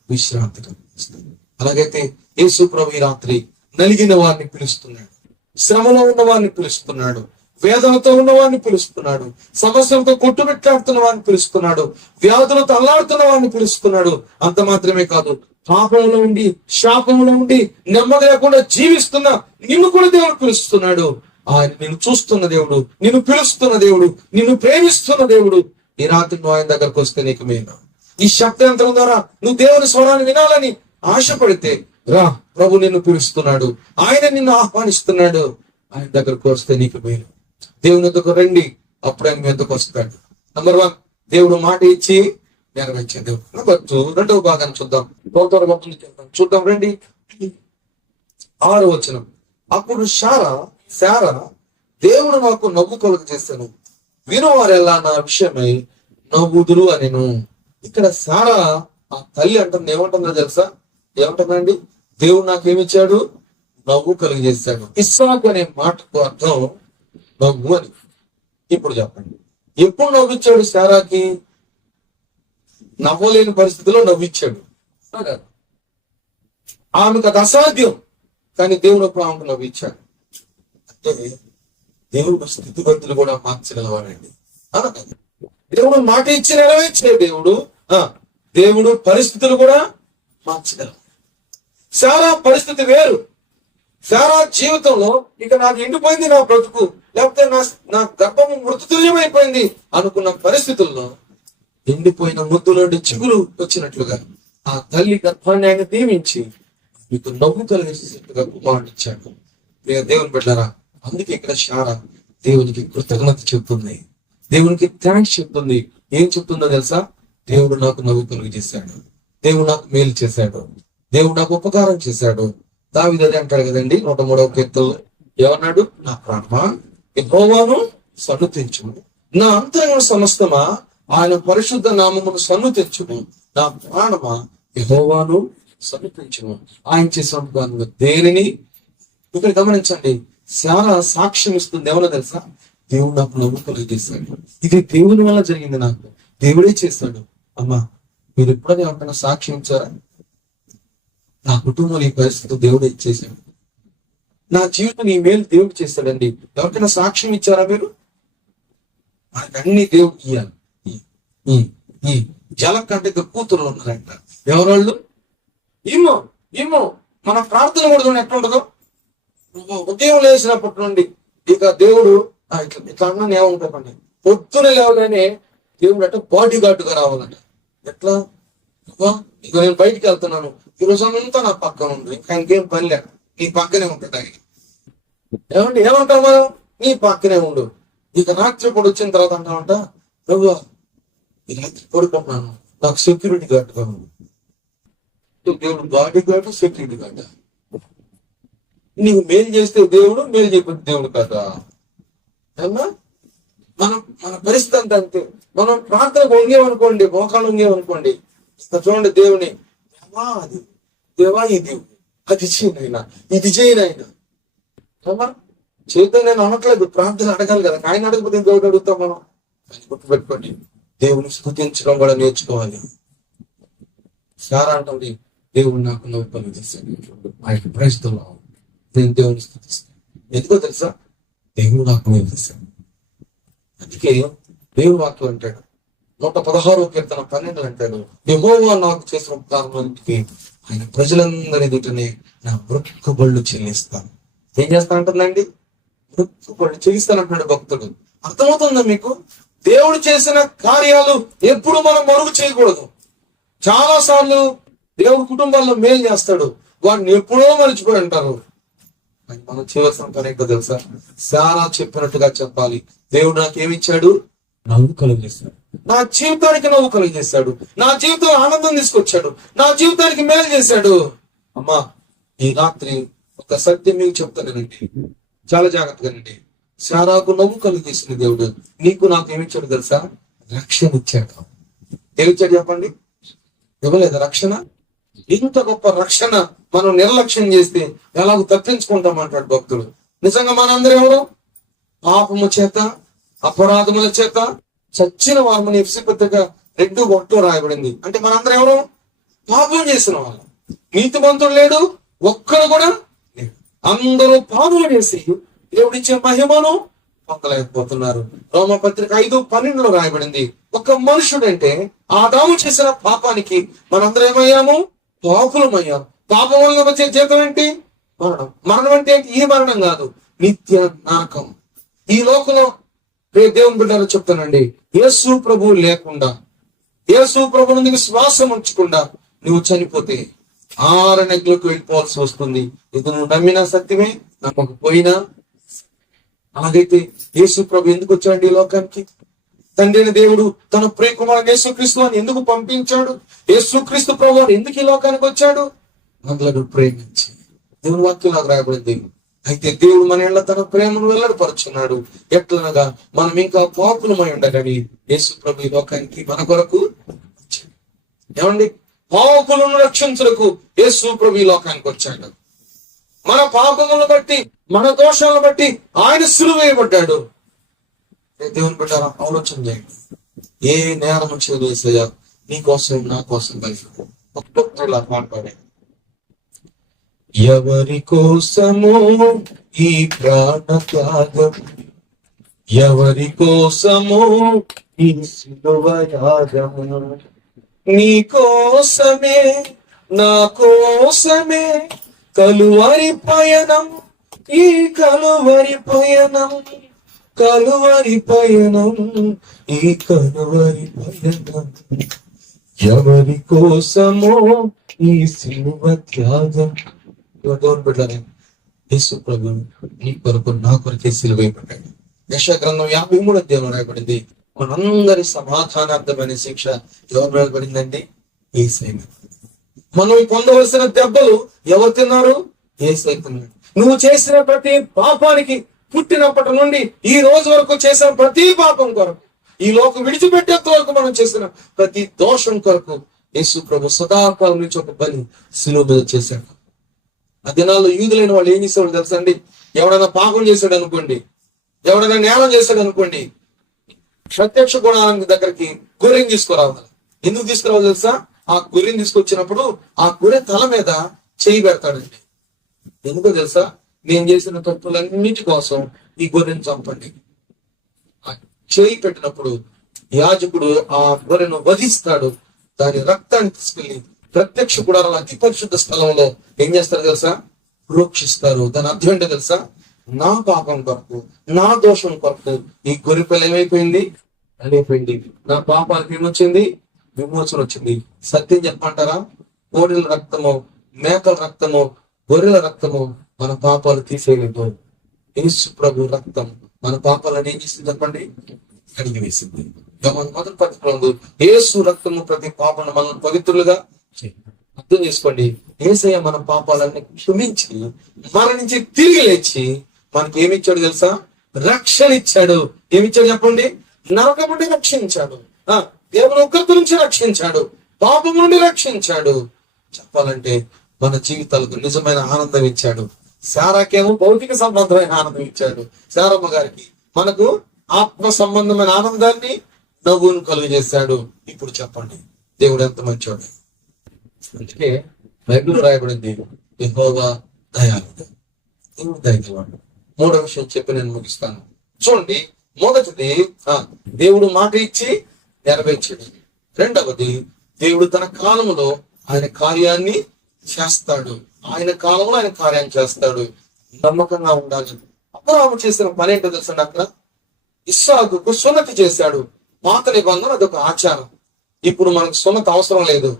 విశ్రాంతి కలిగిస్తాను. అలాగైతే యేసు ప్రభు ఈ రాత్రి నలిగిన వారిని పిలుస్తున్నాడు, శ్రమలో ఉన్న వారిని పిలుస్తున్నాడు, వేదనతో ఉన్న వారిని పిలుస్తున్నాడు, సమస్యలతో కొట్టుమిట్లాడుతున్న వారిని పిలుస్తున్నాడు, వ్యాధులతో అల్లాడుతున్న వారిని పిలుస్తున్నాడు. అంత మాత్రమే కాదు, పాపంలో ఉండి శాపంలో ఉండి నెమ్మది లేకుండా జీవిస్తున్న నిన్ను కూడా దేవుడు పిలుస్తున్నాడు. ఆయన నిన్ను చూస్తున్న దేవుడు, నిన్ను పిలుస్తున్న దేవుడు, నిన్ను ప్రేమిస్తున్న దేవుడు. ఈ రాత్రి నువ్వు ఆయన దగ్గరకు వస్తే నీకు మేలు. ఈ శక్తి యంత్రం ద్వారా నువ్వు దేవుని స్వరాన్ని వినాలని ఆశపడితే రా, ప్రభు నిన్ను పిలుస్తున్నాడు, ఆయన నిన్ను ఆహ్వానిస్తున్నాడు. ఆయన దగ్గరకు వస్తే నీకు మేలు. దేవుని ఎందుకు రండి, అప్పుడు ఆయన ఎందుకు వస్తాడు. నంబర్ 1, దేవుడు మాట ఇచ్చి నెరవేర్చే దేవుడు. నంబర్ 2, రెండవ భాగాన్ని చూద్దాం. చూద్దాం రండి. 6వ వచనం. అప్పుడు శారా దేవుడు నాకు నవ్వు కలుగ చేశాను, వినువారెల్లా నా విషయమై నవ్వుదురు అనెను. ఇక్కడ శారా ఆ తల్లి అంటుంది, ఏమంటుందో తెలుసా? ఏమంటుందండి? దేవుడు నాకేమిచ్చాడు? నవ్వు కలిగజేశాడు. ఇస్సాకు అనే మాటకు అర్థం నవ్వు అని. ఇప్పుడు చెప్పండి, ఎప్పుడు నవ్విచ్చాడు శారాకి? నవ్వలేని పరిస్థితిలో నవ్విచ్చాడు. ఆమెకు అది అసాధ్యం, కానీ దేవుడు అప్పుడు ఆమెకు నవ్విచ్చాడు. అంటే దేవుడు స్థితిగతులు కూడా మార్చగలవాడండి. దేవుడు మాట ఇచ్చి నెరవేర్చే దేవుడు. దేవుడు పరిస్థితులు కూడా మార్చగలవు. శారా పరిస్థితి వేరు. శారా జీవితంలో ఇక నాకు ఎండిపోయింది నా బ్రతుకు, లేకపోతే నా గర్భము మృతతుల్యమైపోయింది అనుకున్న పరిస్థితుల్లో ఎండిపోయిన ముద్దులోండి చిగురు వచ్చినట్లుగా ఆ తల్లి గర్భాన్ని ఆయన దీవించి మీకు నవ్వు కలిగేసేట్టుగా కుమారుడిచ్చాడు. దేవుని బిడ్డలారా, అందుకే ఇక్కడ శారా దేవునికి కృతజ్ఞత చెప్తుంది, దేవునికి థ్యాంక్స్ చెప్తుంది. ఏం చెప్తుందో తెలుసా? దేవుడు నాకు నవ్వు కలుగు చేశాడు, దేవుడు నాకు మేలు చేశాడు, దేవుడు నాకు ఉపకారం చేశాడు. దావీదు అదే అంటాడు కదండి 103వ కీర్తనలో. ఏమన్నాడు? నా ప్రాణమా యెహోవాను సన్నుతించుము, నా అంతరంగ సమస్తమా ఆయన పరిశుద్ధ నామమును సన్నుతించుము, నా ప్రాణమా యెహోవాను సన్నుతించుము. ఆయన చేసిన దేనిని ఇక్కడ గమనించండి. శారా సాక్ష్యం ఇస్తుంది. ఏమన్నా తెలుసా? దేవుడు నాకు నవ్వు కలుగు చేశాడు, ఇది దేవుని వల్ల జరిగింది, నాకు దేవుడే చేశాడు. అమ్మా, మీరు ఎప్పుడైనా ఎవరికైనా సాక్ష్యం ఇచ్చారా? నా కుటుంబంలో ఈ పరిస్థితి దేవుడే ఇచ్చేసాడు, నా జీవితం ఈ మేలు దేవుడు చేస్తాడండి. ఎవరికైనా సాక్ష్యం ఇచ్చారా మీరు? మనకి అన్ని దేవుడు ఇయ్యాలి. ఈ జలం కంటే కూతురు ఉన్నారంట. ఎవరోళ్ళు? ఇమ్మో మన ప్రార్థన కూడా ఎట్లా ఉండదు? ఉదయం లేచినప్పటి నుండి ఇక దేవుడు ఇట్లా అన్నా ఏముంటామండి, పొద్దున లేవగానే దేవుడు అంటే బాడీ గార్డుగా రావాలంట. ఎట్లా? ఇక నేను బయటికి వెళ్తున్నాను, ఈ రోజు అంతా నా పక్కన ఉంది, ఇంకా ఇంకేం పని లేక నీ పక్కనే ఉంటాడు ఆయన. ఏమంటావు మనం? నీ పక్కనే ఉండు. ఇక రాత్రి పూట వచ్చిన తర్వాత అంటామంట, ప్రభు ఈ రాత్రి పడుకుంటున్నాను, నాకు సెక్యూరిటీ గార్డుగా ఉంది. దేవుడు బాడీ గార్డు, సెక్యూరిటీ గార్డు. నీకు మేలు చేస్తే దేవుడు, మేలు చేయకపోతే దేవుడు కదా. అమ్మా, మన పరిస్థితి అంతా అంతే. మనం ప్రార్థనకు వంగేమనుకోండి, మోకాలు వంగేమనుకోండి, చూడండి దేవుని దేవా ఈ దేవుడు అది చేయనైనా, ఇది చేయనైనా. అమ్మా, చేద్దా నేను అనట్లేదు, ప్రార్థన అడగాలి కదా. ఆయన అడగకపోతే దేవుడు అడుగుతాం మనం. అని గుర్తుపెట్టుకోండి, దేవుని స్తుతించడం కూడా నేర్చుకోవాలి. శారా అంటుంది, దేవుడు నాకు నవ్వు కలుగు చేశాడు, ఆయన ప్రస్తుతం నేను దేవుని స్తుతిస్తాను. ఎందుకో తెలుసా? దేవుడు నాకు మేలు చేశాడు, అందుకే దేవుని వాక్యం అంటాడు 116వ కీర్తన 12 అంటాడు, యెహోవా నాకు చేసిన ఉపకారానికి ఆయన ప్రజలందరి ఎదుటనే నా మొక్కుబళ్ళు చెల్లిస్తాను. ఏం చేస్తానంటుందండి? మొక్కుబళ్ళు చెల్లిస్తానంటున్నాడు భక్తుడు. అర్థమవుతుందా మీకు? దేవుడు చేసిన కార్యాలు ఎప్పుడు మనం మరుగు చేయకూడదు. చాలా సార్లు దేవుడు కుటుంబాల్లో మేలు చేస్తాడు, వాడిని ఎప్పుడో మర్చిపోయి అంటారు. మనం చేయవలసిన పని ఏంటో తెలుసా? సారా చెప్పినట్టుగా చెప్పాలి. దేవుడు నాకేమిచ్చాడు? నవ్వు కలుగజేస్తాడు. నా జీవితానికి నవ్వు కలుగజేస్తాడు. నా జీవితంలో ఆనందం తీసుకొచ్చాడు. నా జీవితానికి మేలు చేశాడు. అమ్మా, ఈ రాత్రి ఒక సత్యం మీకు చెప్తానండి, చాలా జాగ్రత్తగానండి. సారాకు నవ్వు కలుగజేసిన దేవుడు నీకు నాకు ఏమిచ్చాడు తెలుసా? రక్షణ ఇచ్చాడు. ఏమిచ్చాడు చెప్పండి? ఇవ్వలేదు రక్షణ? ఇంత గొప్ప రక్షణ మనం నిర్లక్ష్యం చేస్తే ఎలాగో తప్పించుకుంటామంటాడు భక్తుడు. నిజంగా మనందరం ఎవరు? పాపము చేత అపరాధముల చేత చచ్చిన వారమని ఎఫ్సీ పత్రిక 2:1 రాయబడింది. అంటే మనందరం ఎవరు? పాపం చేసిన వాళ్ళు. నీతిమంతుడు లేడు, ఒక్కరు కూడా లేడు. అందరూ పాపం చేసి దేవుడిచ్చే మహిమను పొందలేకపోతున్నారు. రోమపత్రిక 5:12 రాయబడింది, ఒక మనుషుడంటే ఆదాము చేసిన పాపానికి మనందరం ఏమయ్యాము? పాపులమయ్యాం. పాపం వల్ల వచ్చే జీతం ఏంటి? మరణం. మరణం అంటే ఈ మరణం కాదు, నిత్య నరకం. ఈ లోకంలో దేవుని బిడ్డలు చెప్తానండి, యేసు ప్రభువు లేకుండా, యేసు ప్రభు నుండి శ్వాసం ఉంచకుండా నువ్వు చనిపోతే ఆరణ్యంలోకి వెళ్ళిపోవాల్సి వస్తుంది. ఇది నువ్వు నమ్మినా సత్యమే, నమ్మకపోయినా. అలాగైతే యేసు ప్రభు ఎందుకు వచ్చాడు ఈ లోకానికి? తండ్రి దేవుడు తన ప్రియకుమారుడు యేసుక్రీస్తు అని ఎందుకు పంపించాడు? యేసుక్రీస్తు ప్రభు ఎందుకు ఈ లోకానికి వచ్చాడు? మనలను ప్రేమించి. దేవుని వాక్యంలో రాయబడింది. అయితే దేవుడు మన ఇళ్ళ తన ప్రేమను వెల్లడిపరుచున్నాడు. ఎట్లనగా మనం ఇంకా పాపులమై ఉండగాని యేసు ప్రభు ఈ లోకానికి మన కొరకు వచ్చాడు. ఏమండి? పాపులను రక్షించుటకు యేసు ప్రభు ఈ లోకానికి వచ్చాడు. మన పాపములను బట్టి, మన దోషాలను బట్టి ఆయన సిలువ వేయబడ్డాడు. దేవుని బిడ్డారా, ఆలోచన చేయండి. ఏ నేరం చేసయ్యా నీ కోసం నా కోసం కలిసి ఒక్కొక్కలా మాట్లాడే. ఎవరి కోసము ఈ ప్రాణ త్యాగం, ఎవరి కోసము ఈ సిలువ యాగము, నీ కోసమే నా కోసమే కలువరి పయనం, ఈ కలువరి పయనం, కలువరి పయనం, ఈ కలువరి పయనం. ఎవరి కోసమో ఈ సిలువ త్యాగం. దేవుని బిడ్డలారా, యేసు ప్రభు నీ కొరకు నా కొరకే సిలువ వేయబడ్డాడు. యెషయా గ్రంథం 53 రాయబడింది, మనందరి సమాధానార్థమైన శిక్ష ఎవరు వేయబడిందండి? యేసయ్య. మనం పొందవలసిన దెబ్బలు ఎవరు తిన్నారు? యేసయ్య తిన్నాడు. నువ్వు చేసిన ప్రతి పాపానికి, పుట్టినప్పటి నుండి ఈ రోజు వరకు చేసిన ప్రతి పాపం కొరకు, ఈ లోకం విడిచిపెట్టేంత వరకు మనం చేసిన ప్రతి దోషం కొరకు యేసు ప్రభు సదాకాలం నుంచి ఒక బలి సిలువ మీద చేశాడు. ఆ దినాల్లో యూదులైన వాళ్ళు ఏం చేసేవాళ్ళు తెలుసా అండి? ఎవడైనా పాపం చేశాడు అనుకోండి, ఎవడైనా నేరం చేశాడు అనుకోండి, ప్రత్యక్ష గుణానికి దగ్గరికి గొర్రెని తీసుకురావాలి. ఎందుకు తీసుకురావాలి తెలుసా? ఆ గొర్రెని తీసుకొచ్చినప్పుడు ఆ గొర్రె తల మీద చేయి పెడతాడండి. ఎందుకో తెలుసా? నేను చేసిన తప్పులన్నిటి కోసం ఈ గొర్రెని చంపండి. ఆ చేయి పెట్టినప్పుడు యాజకుడు ఆ గొర్రెను వధిస్తాడు. దాని రక్తాన్ని తీసుకెళ్లి ప్రత్యక్ష గుడారాల అతి పరిశుద్ధ స్థలంలో ఏం చేస్తారు తెలుసా? ప్రోక్షిస్తారు. దాని అర్థం ఏంటో తెలుసా? నా పాపం కొరకు, నా దోషం కొరకు ఈ గొర్రె పిల్ల ఏమైపోయింది? అయిపోయింది. నా పాపాలకు ఏమొచ్చింది? విమోచన వచ్చింది. సత్యం చెప్పమంటారా? కోడెల రక్తము, మేకల రక్తము, గొర్రెల రక్తము మన పాపాలు తీసేయలేదు. యేసు ప్రభు రక్తం మన పాపాలను ఏం చేసింది చెప్పండి? కడిగి వేసింది. మొదటి పత్రికలో యేసు రక్తము ప్రతి పాపను మనం పవిత్రులుగా అర్థం చేసుకోండి. యేసయ్య మన పాపాలన్నీ క్షమించి మరణించి తిరిగి లేచి మనకి ఏమిచ్చాడు తెలుసా? రక్షణ ఇచ్చాడు. ఏమిచ్చాడు చెప్పండి? నరకం నుండి రక్షించాడు, దేవుని ఉగ్రత నుంచి రక్షించాడు, పాపం నుండి రక్షించాడు. చెప్పాలంటే మన జీవితాలకు నిజమైన ఆనందం ఇచ్చాడు. శారాకేమో భౌతిక సంబంధమైన ఆనందం ఇచ్చాడు. శారమ్మ గారికి మనకు ఆత్మ సంబంధమైన ఆనందాన్ని, నవ్వును కలుగజేశాడు. ఇప్పుడు చెప్పండి, దేవుడు ఎంత మంచోడు. అందుకే బైబిల్ రాయబడింది, యెహోవా దయాళుడు, దయగలవాడు. మూడో విషయం చెప్పి నేను ముగిస్తాను. చూడండి, మొదటిది దేవుడు మాట ఇచ్చి నెరవేర్చాడు. రెండవది, దేవుడు తన కాలంలో ఆయన కార్యాన్ని చేస్తాడు. ఆయన కాలంలో ఆయన కార్యాన్ని చేస్తాడు. నమ్మకంగా ఉండాలి. అబ్రాహాము చేసిన పని ఏంటో తెలుసండి, అక్కడ ఇస్సాకుకు సున్నతి చేశాడు. పాత నిబంధన అదొక ఆచారం. ఇప్పుడు మనకు సున్నతి అవసరం లేదు.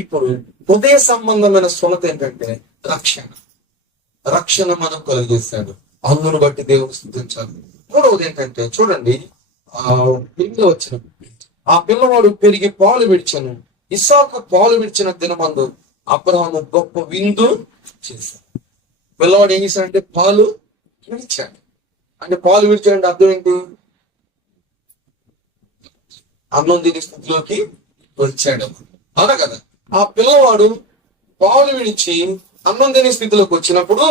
ఇప్పుడు హృదయ సంబంధమైన సున్నతి ఏంటంటే రక్షణ. రక్షణ మనం కలుగజేశాడు. అందును బట్టి దేవుడు స్తుతించాలి. మూడవది ఏంటంటే చూడండి, పిల్ల వచ్చిన ఆ పిల్లవాడు పెరిగి పాలు విడిచను. ఇస్సాకు పాలు విడిచిన దినమందు అబ్రాహాము గొప్ప విందు చేశాడు. పిల్లవాడు ఏం చేశాడంటే పాలు విడిచాడు. అంటే పాలు విడిచాడంటే అర్థం ఏంటి? అన్నం తినే స్థితిలోకి వచ్చాడు, అవునా కదా? ఆ పిల్లవాడు పాలు విడిచి అన్నం తినే స్థితిలోకి వచ్చినప్పుడు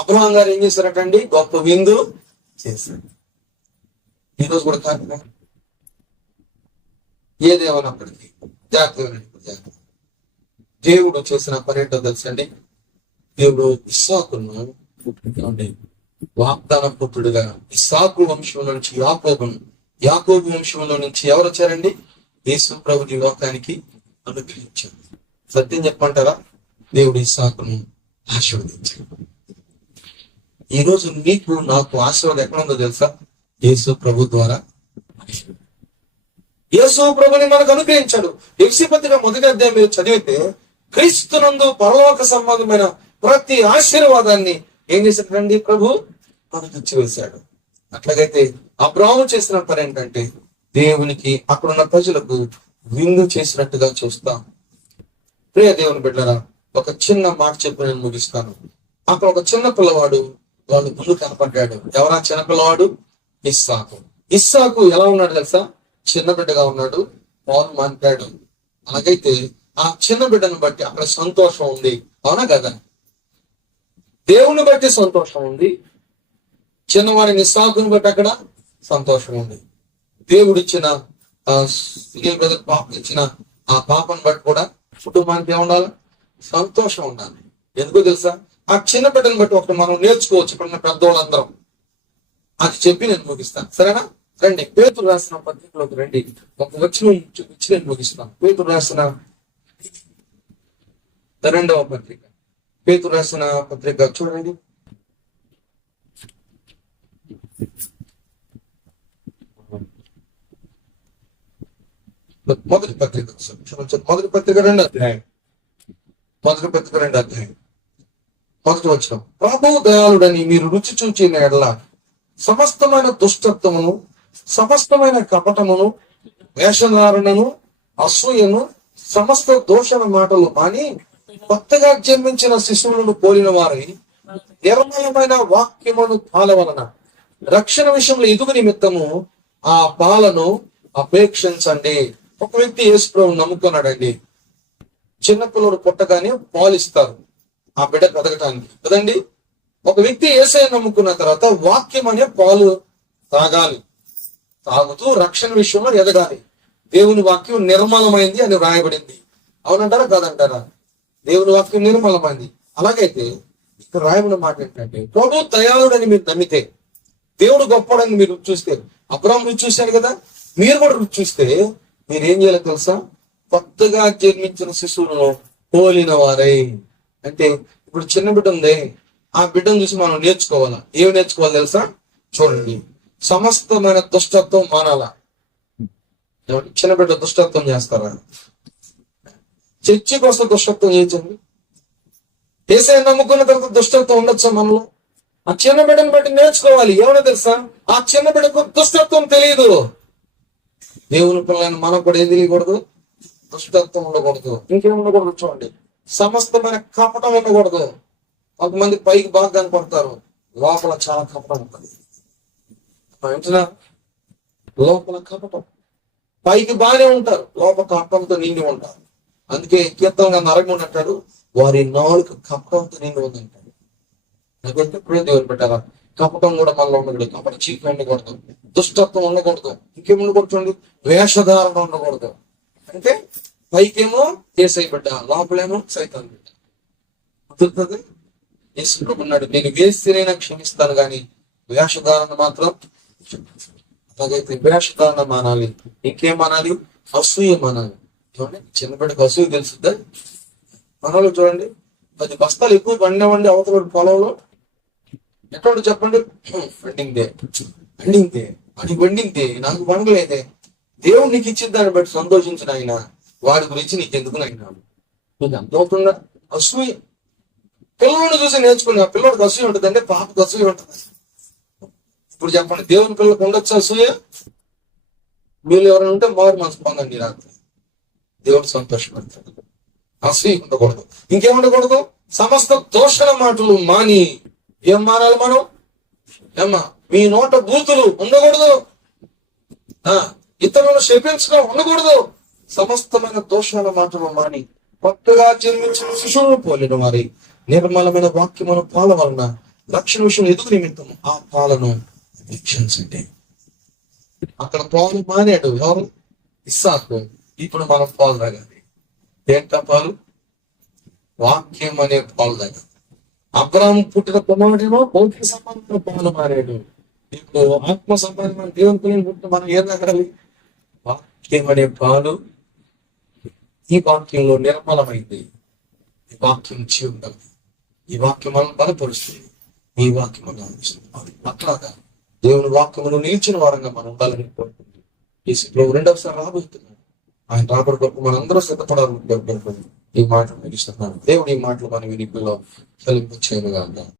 అబ్రహాం గారు ఏం చేశారటండి? గొప్ప విందు చేశాడు. ఈరోజు కూడా కాదు, ఏదేమన్నప్పటికీ జాగ్రత్త. దేవుడు చేసిన పని ఏంటో తెలుసండి, దేవుడు ఇస్సాకును వాగ్దాన పుత్రుడుగా ఇస్సాకు వంశంలో నుంచి యాకోబును, యాకోబు వంశంలో నుంచి ఎవరు వచ్చారండి? యేసు ప్రభుని లోకానికి అనుగ్రహించారు. సత్యం చెప్పంటారా? దేవుడు ఇస్సాకును ఆశీర్వదించాడు. ఈ రోజు నీకు నాకు ఆశీర్వాదం ఎక్కడ ఉందో తెలుసా? యేసు ప్రభు ద్వారా. యేసు ప్రభుని మనకు అనుగ్రహించాడు. ఎఫెసీ పత్రిక మొదటి అధ్యాయం మీరు చదివితే క్రీస్తునందు పరలోక సంబంధమైన ప్రతి ఆశీర్వాదాన్ని ఏం చేశాడండి? ప్రభు మనకు ఇచ్చివేశాడు. అట్లాగైతే అబ్రాహాము చేసిన పని ఏంటంటే దేవునికి అక్కడున్న ప్రజలకు విందు చేసినట్టుగా చూస్తాం. ప్రియ దేవుని బిడ్డలారా, ఒక చిన్న మాట చెప్పి నేను ముగిస్తాను. అక్కడ ఒక చిన్న పిల్లవాడు వాళ్ళు ముందు కనపడ్డాడు. ఎవరా చిన్న పిల్లవాడు? ఇస్సాకు. ఇస్సాకు ఎలా ఉన్నాడు తెలుసా? చిన్న బిడ్డగా ఉన్నాడు, పాలు మాట్లాడు. అలాగైతే ఆ చిన్న బిడ్డను బట్టి అక్కడ సంతోషం ఉంది, అవునా కదా? దేవుని బట్టి సంతోషం ఉంది, చిన్నవాడిని ఇస్సాకుని బట్టి అక్కడ సంతోషం ఉంది. దేవుడిచ్చిన పాప ఇచ్చిన ఆ పాపను బట్టి కూడా కుటుంబానికి ఏముండాలి? సంతోషం ఉండాలి. ఎందుకో తెలుసా? ఆ చిన్న బిడ్డను బట్టి ఒకటి మనం నేర్చుకోవచ్చు. ఇక్కడ పెద్దవాళ్ళందరం అది చెప్పి నేను ముగిస్తాను, సరేనా? రండి, పేతురు రాసిన పత్రికలోకి రండి. ఒక వచనం చూపించి నేను ముగిస్తాను. పేతురు రాసిన 2వ పత్రిక, పేతురు రాసిన పత్రిక చూడండి. మొదటి పత్రిక 2వ అధ్యాయం. మొదటి వచనం. ప్రభు దయాళుడని మీరు రుచి చూచిన ఎడల సమస్తమైన దుష్టత్వమును, సమస్తమైన కపటమును, వేషధారణను, అసూయను, సమస్త దోషణ మాటలు మాని కొత్తగా జన్మించిన శిశువులను పోలిన వారి నిర్మలమైన వాక్యమును పాల వలన రక్షణ విషయంలో ఎదుగు నిమిత్తము ఆ పాలను అపేక్షించండి. ఒక వ్యక్తి యేసు ప్రభువును నమ్ముకున్నాడండి. చిన్నపిల్లడు పుట్టగానే పాలిస్తారు ఆ బిడ్డ ఎదగటానికి కదండి. ఒక వ్యక్తి యేసయ్యను నమ్ముకున్న తర్వాత వాక్యం అనే పాలు తాగాలి. తాగుతూ రక్షణ విషయంలో ఎదగాలి. దేవుని వాక్యం నిర్మలమైంది అని రాయబడింది. అవునంటారా కాదంటారా? దేవుని వాక్యం నిర్మలమైంది. అలాగైతే ఇక్కడ రాయబడిన మాట ఏంటంటే ప్రభు దయాళుడని మీరు నమ్మితే, దేవుడు గొప్పడని మీరు రుచి చూస్తే, అబ్రాహాము రుచి చూశారు కదా, మీరు కూడా రుచి చూస్తే మీరు ఏం చేయాలో తెలుసా? కొత్తగా జన్మించిన శిశువులను పోలిన వారై. అంటే ఇప్పుడు చిన్న బిడ్డ ఉంది, ఆ బిడ్డను చూసి మనం నేర్చుకోవాలా. ఏమి నేర్చుకోవాలి తెలుసా? చూడండి, సమస్తమైన దుష్టత్వం మానాలా. చిన్న బిడ్డ దుష్టత్వం చేస్తారా? చర్చి కోసం దుష్టత్వం చేయించండి. యేసయ్య నమ్ముకున్న తర్వాత దుష్టత్వం ఉండొచ్చా మనలో? ఆ చిన్న బిడ్డను బట్టి నేర్చుకోవాలి. ఏమన్నా తెలుసా? ఆ చిన్న బిడ్డకు దుష్టత్వం తెలియదు. దేవుని పిల్లలను మనం కూడా ఏం తెలియకూడదు? దుష్టత్వం ఉండకూడదు. ఇంకేం ఉండకూడదు? చూడండి, సమస్తమైన కపటం ఉండకూడదు. కొంతమంది పైకి బాగా కనపడతారు, లోపల చాలా కపటం ఉంటుంది. వింటున్నా? లోపల కపటం. పైకి బాగానే ఉంటారు, లోపల కపటంతో నిండి ఉంటారు. అందుకే కీర్తనగా నరకముని అంటాడు, వారి నాలుగు కపటంతో నిండి ఉందంటాడు. ఎందుకంటే ఇప్పుడు దేవుని పెట్టారా, కపటం కూడా మనలో ఉండకూడదు. కపట చీకటి ఉండకూడదు, దుష్టత్వం ఉండకూడదు. ఇంకేం ఉండకూడదు? చూడండి, వేషధారణ ఉండకూడదు. అంటే పైకేమో యేసయ్య బిడ్డ, లోపలేమో సైతాన్ బిడ్డ. కుదురుతుంది? యేసు ప్రభువు అన్నాడు, నేను వేస్తేనైనా క్షమిస్తాను కానీ వేషధారణ మాత్రం క్షమిస్తాను. అలాగైతే వేషధారణ మానాలి. ఇంకేం మానాలి? అసూయ మానాలి. చూడండి, చిన్నప్పటికి అసూయ తెలుసుద్దా? మనలో చూడండి, 10 బస్తాలు ఎక్కువ పండినవండి అవతల పొలంలో. ఎట్లా ఉంటుంది చెప్పండి? పండిందే అది పండిందే, నాకు పండలేదే. దేవుడు నీకు ఇచ్చిన దాన్ని బట్టి సంతోషించిన ఆయన, వాడి గురించి నీకు ఎందుకు అయినా నీకు అర్థమవుతుందా? అసూయ. పిల్లలను చూసి నేర్చుకుని, ఆ పిల్లడికి అసూయ ఉంటుంది అంటే పాపకు అసూయ ఉంటుంది. ఇప్పుడు చెప్పండి, దేవుని పిల్లలకు ఉండొచ్చు అసూయ? మీరు ఎవరైనా ఉంటే మారు మనసు పొందండి రాత్రి, దేవుడు సంతోషపడతాడు. అసూయ ఉండకూడదు. ఇంకేముండకూడదు? సమస్త దోషణ మాటలు మాని. ఏం మానాలి మనం? ఏమ్మా, మీ నోట బూతులు ఉండకూడదు. ఇతరులను శపించడం ఉండకూడదు. సమస్తమైన దోషాల మాటలు మాని కొత్తగా జన్మించిన శిశువును పోలిన వారి నిర్మలమైన వాక్యమును పాల వలన రక్షణ విషయం ఎదుగు నిమిత్తం ఆ పాలను వీక్షించండి. అక్కడ పాలు మానాడు ఎవరు? ఇస్సాకు. ఇప్పుడు మనం పాలు తాగాలి. ఏంటా పాలు? వాక్యం అనే పాలు తాగాలి. అబ్రాహం పుట్టిన కుమారుడేమో భౌతిక సంబంధమైన పాలు మారాడు. ఇప్పుడు ఆత్మ సంబంధమైన దేవుని పిల్లలు పుట్టిన మనం ఏం తాగాలి? వాక్యం అనే పాలు. ఈ వాక్యంలో నిర్మలమైంది. ఈ వాక్యం జీవితం. ఈ వాక్యం మనం బలపరుస్తుంది. ఈ వాక్యం మనం ఆలోచిస్తుంది. అట్లాగా దేవుని వాక్యమును నిలిచిన వారంగా మనం ఉండాలని కోరుకుంటుంది. ఈ స్థితిలో రెండవసారి రాబోతున్నాడు. ఆయన రాబడి కొరకు మనందరూ సిద్ధపడాలని కోరుకుంటుంది. ఈ మాటలు ముగిస్తున్నాను. దేవుడు ఈ మాటలు మన వినిపిలో ఫలింపు చేయనుగా.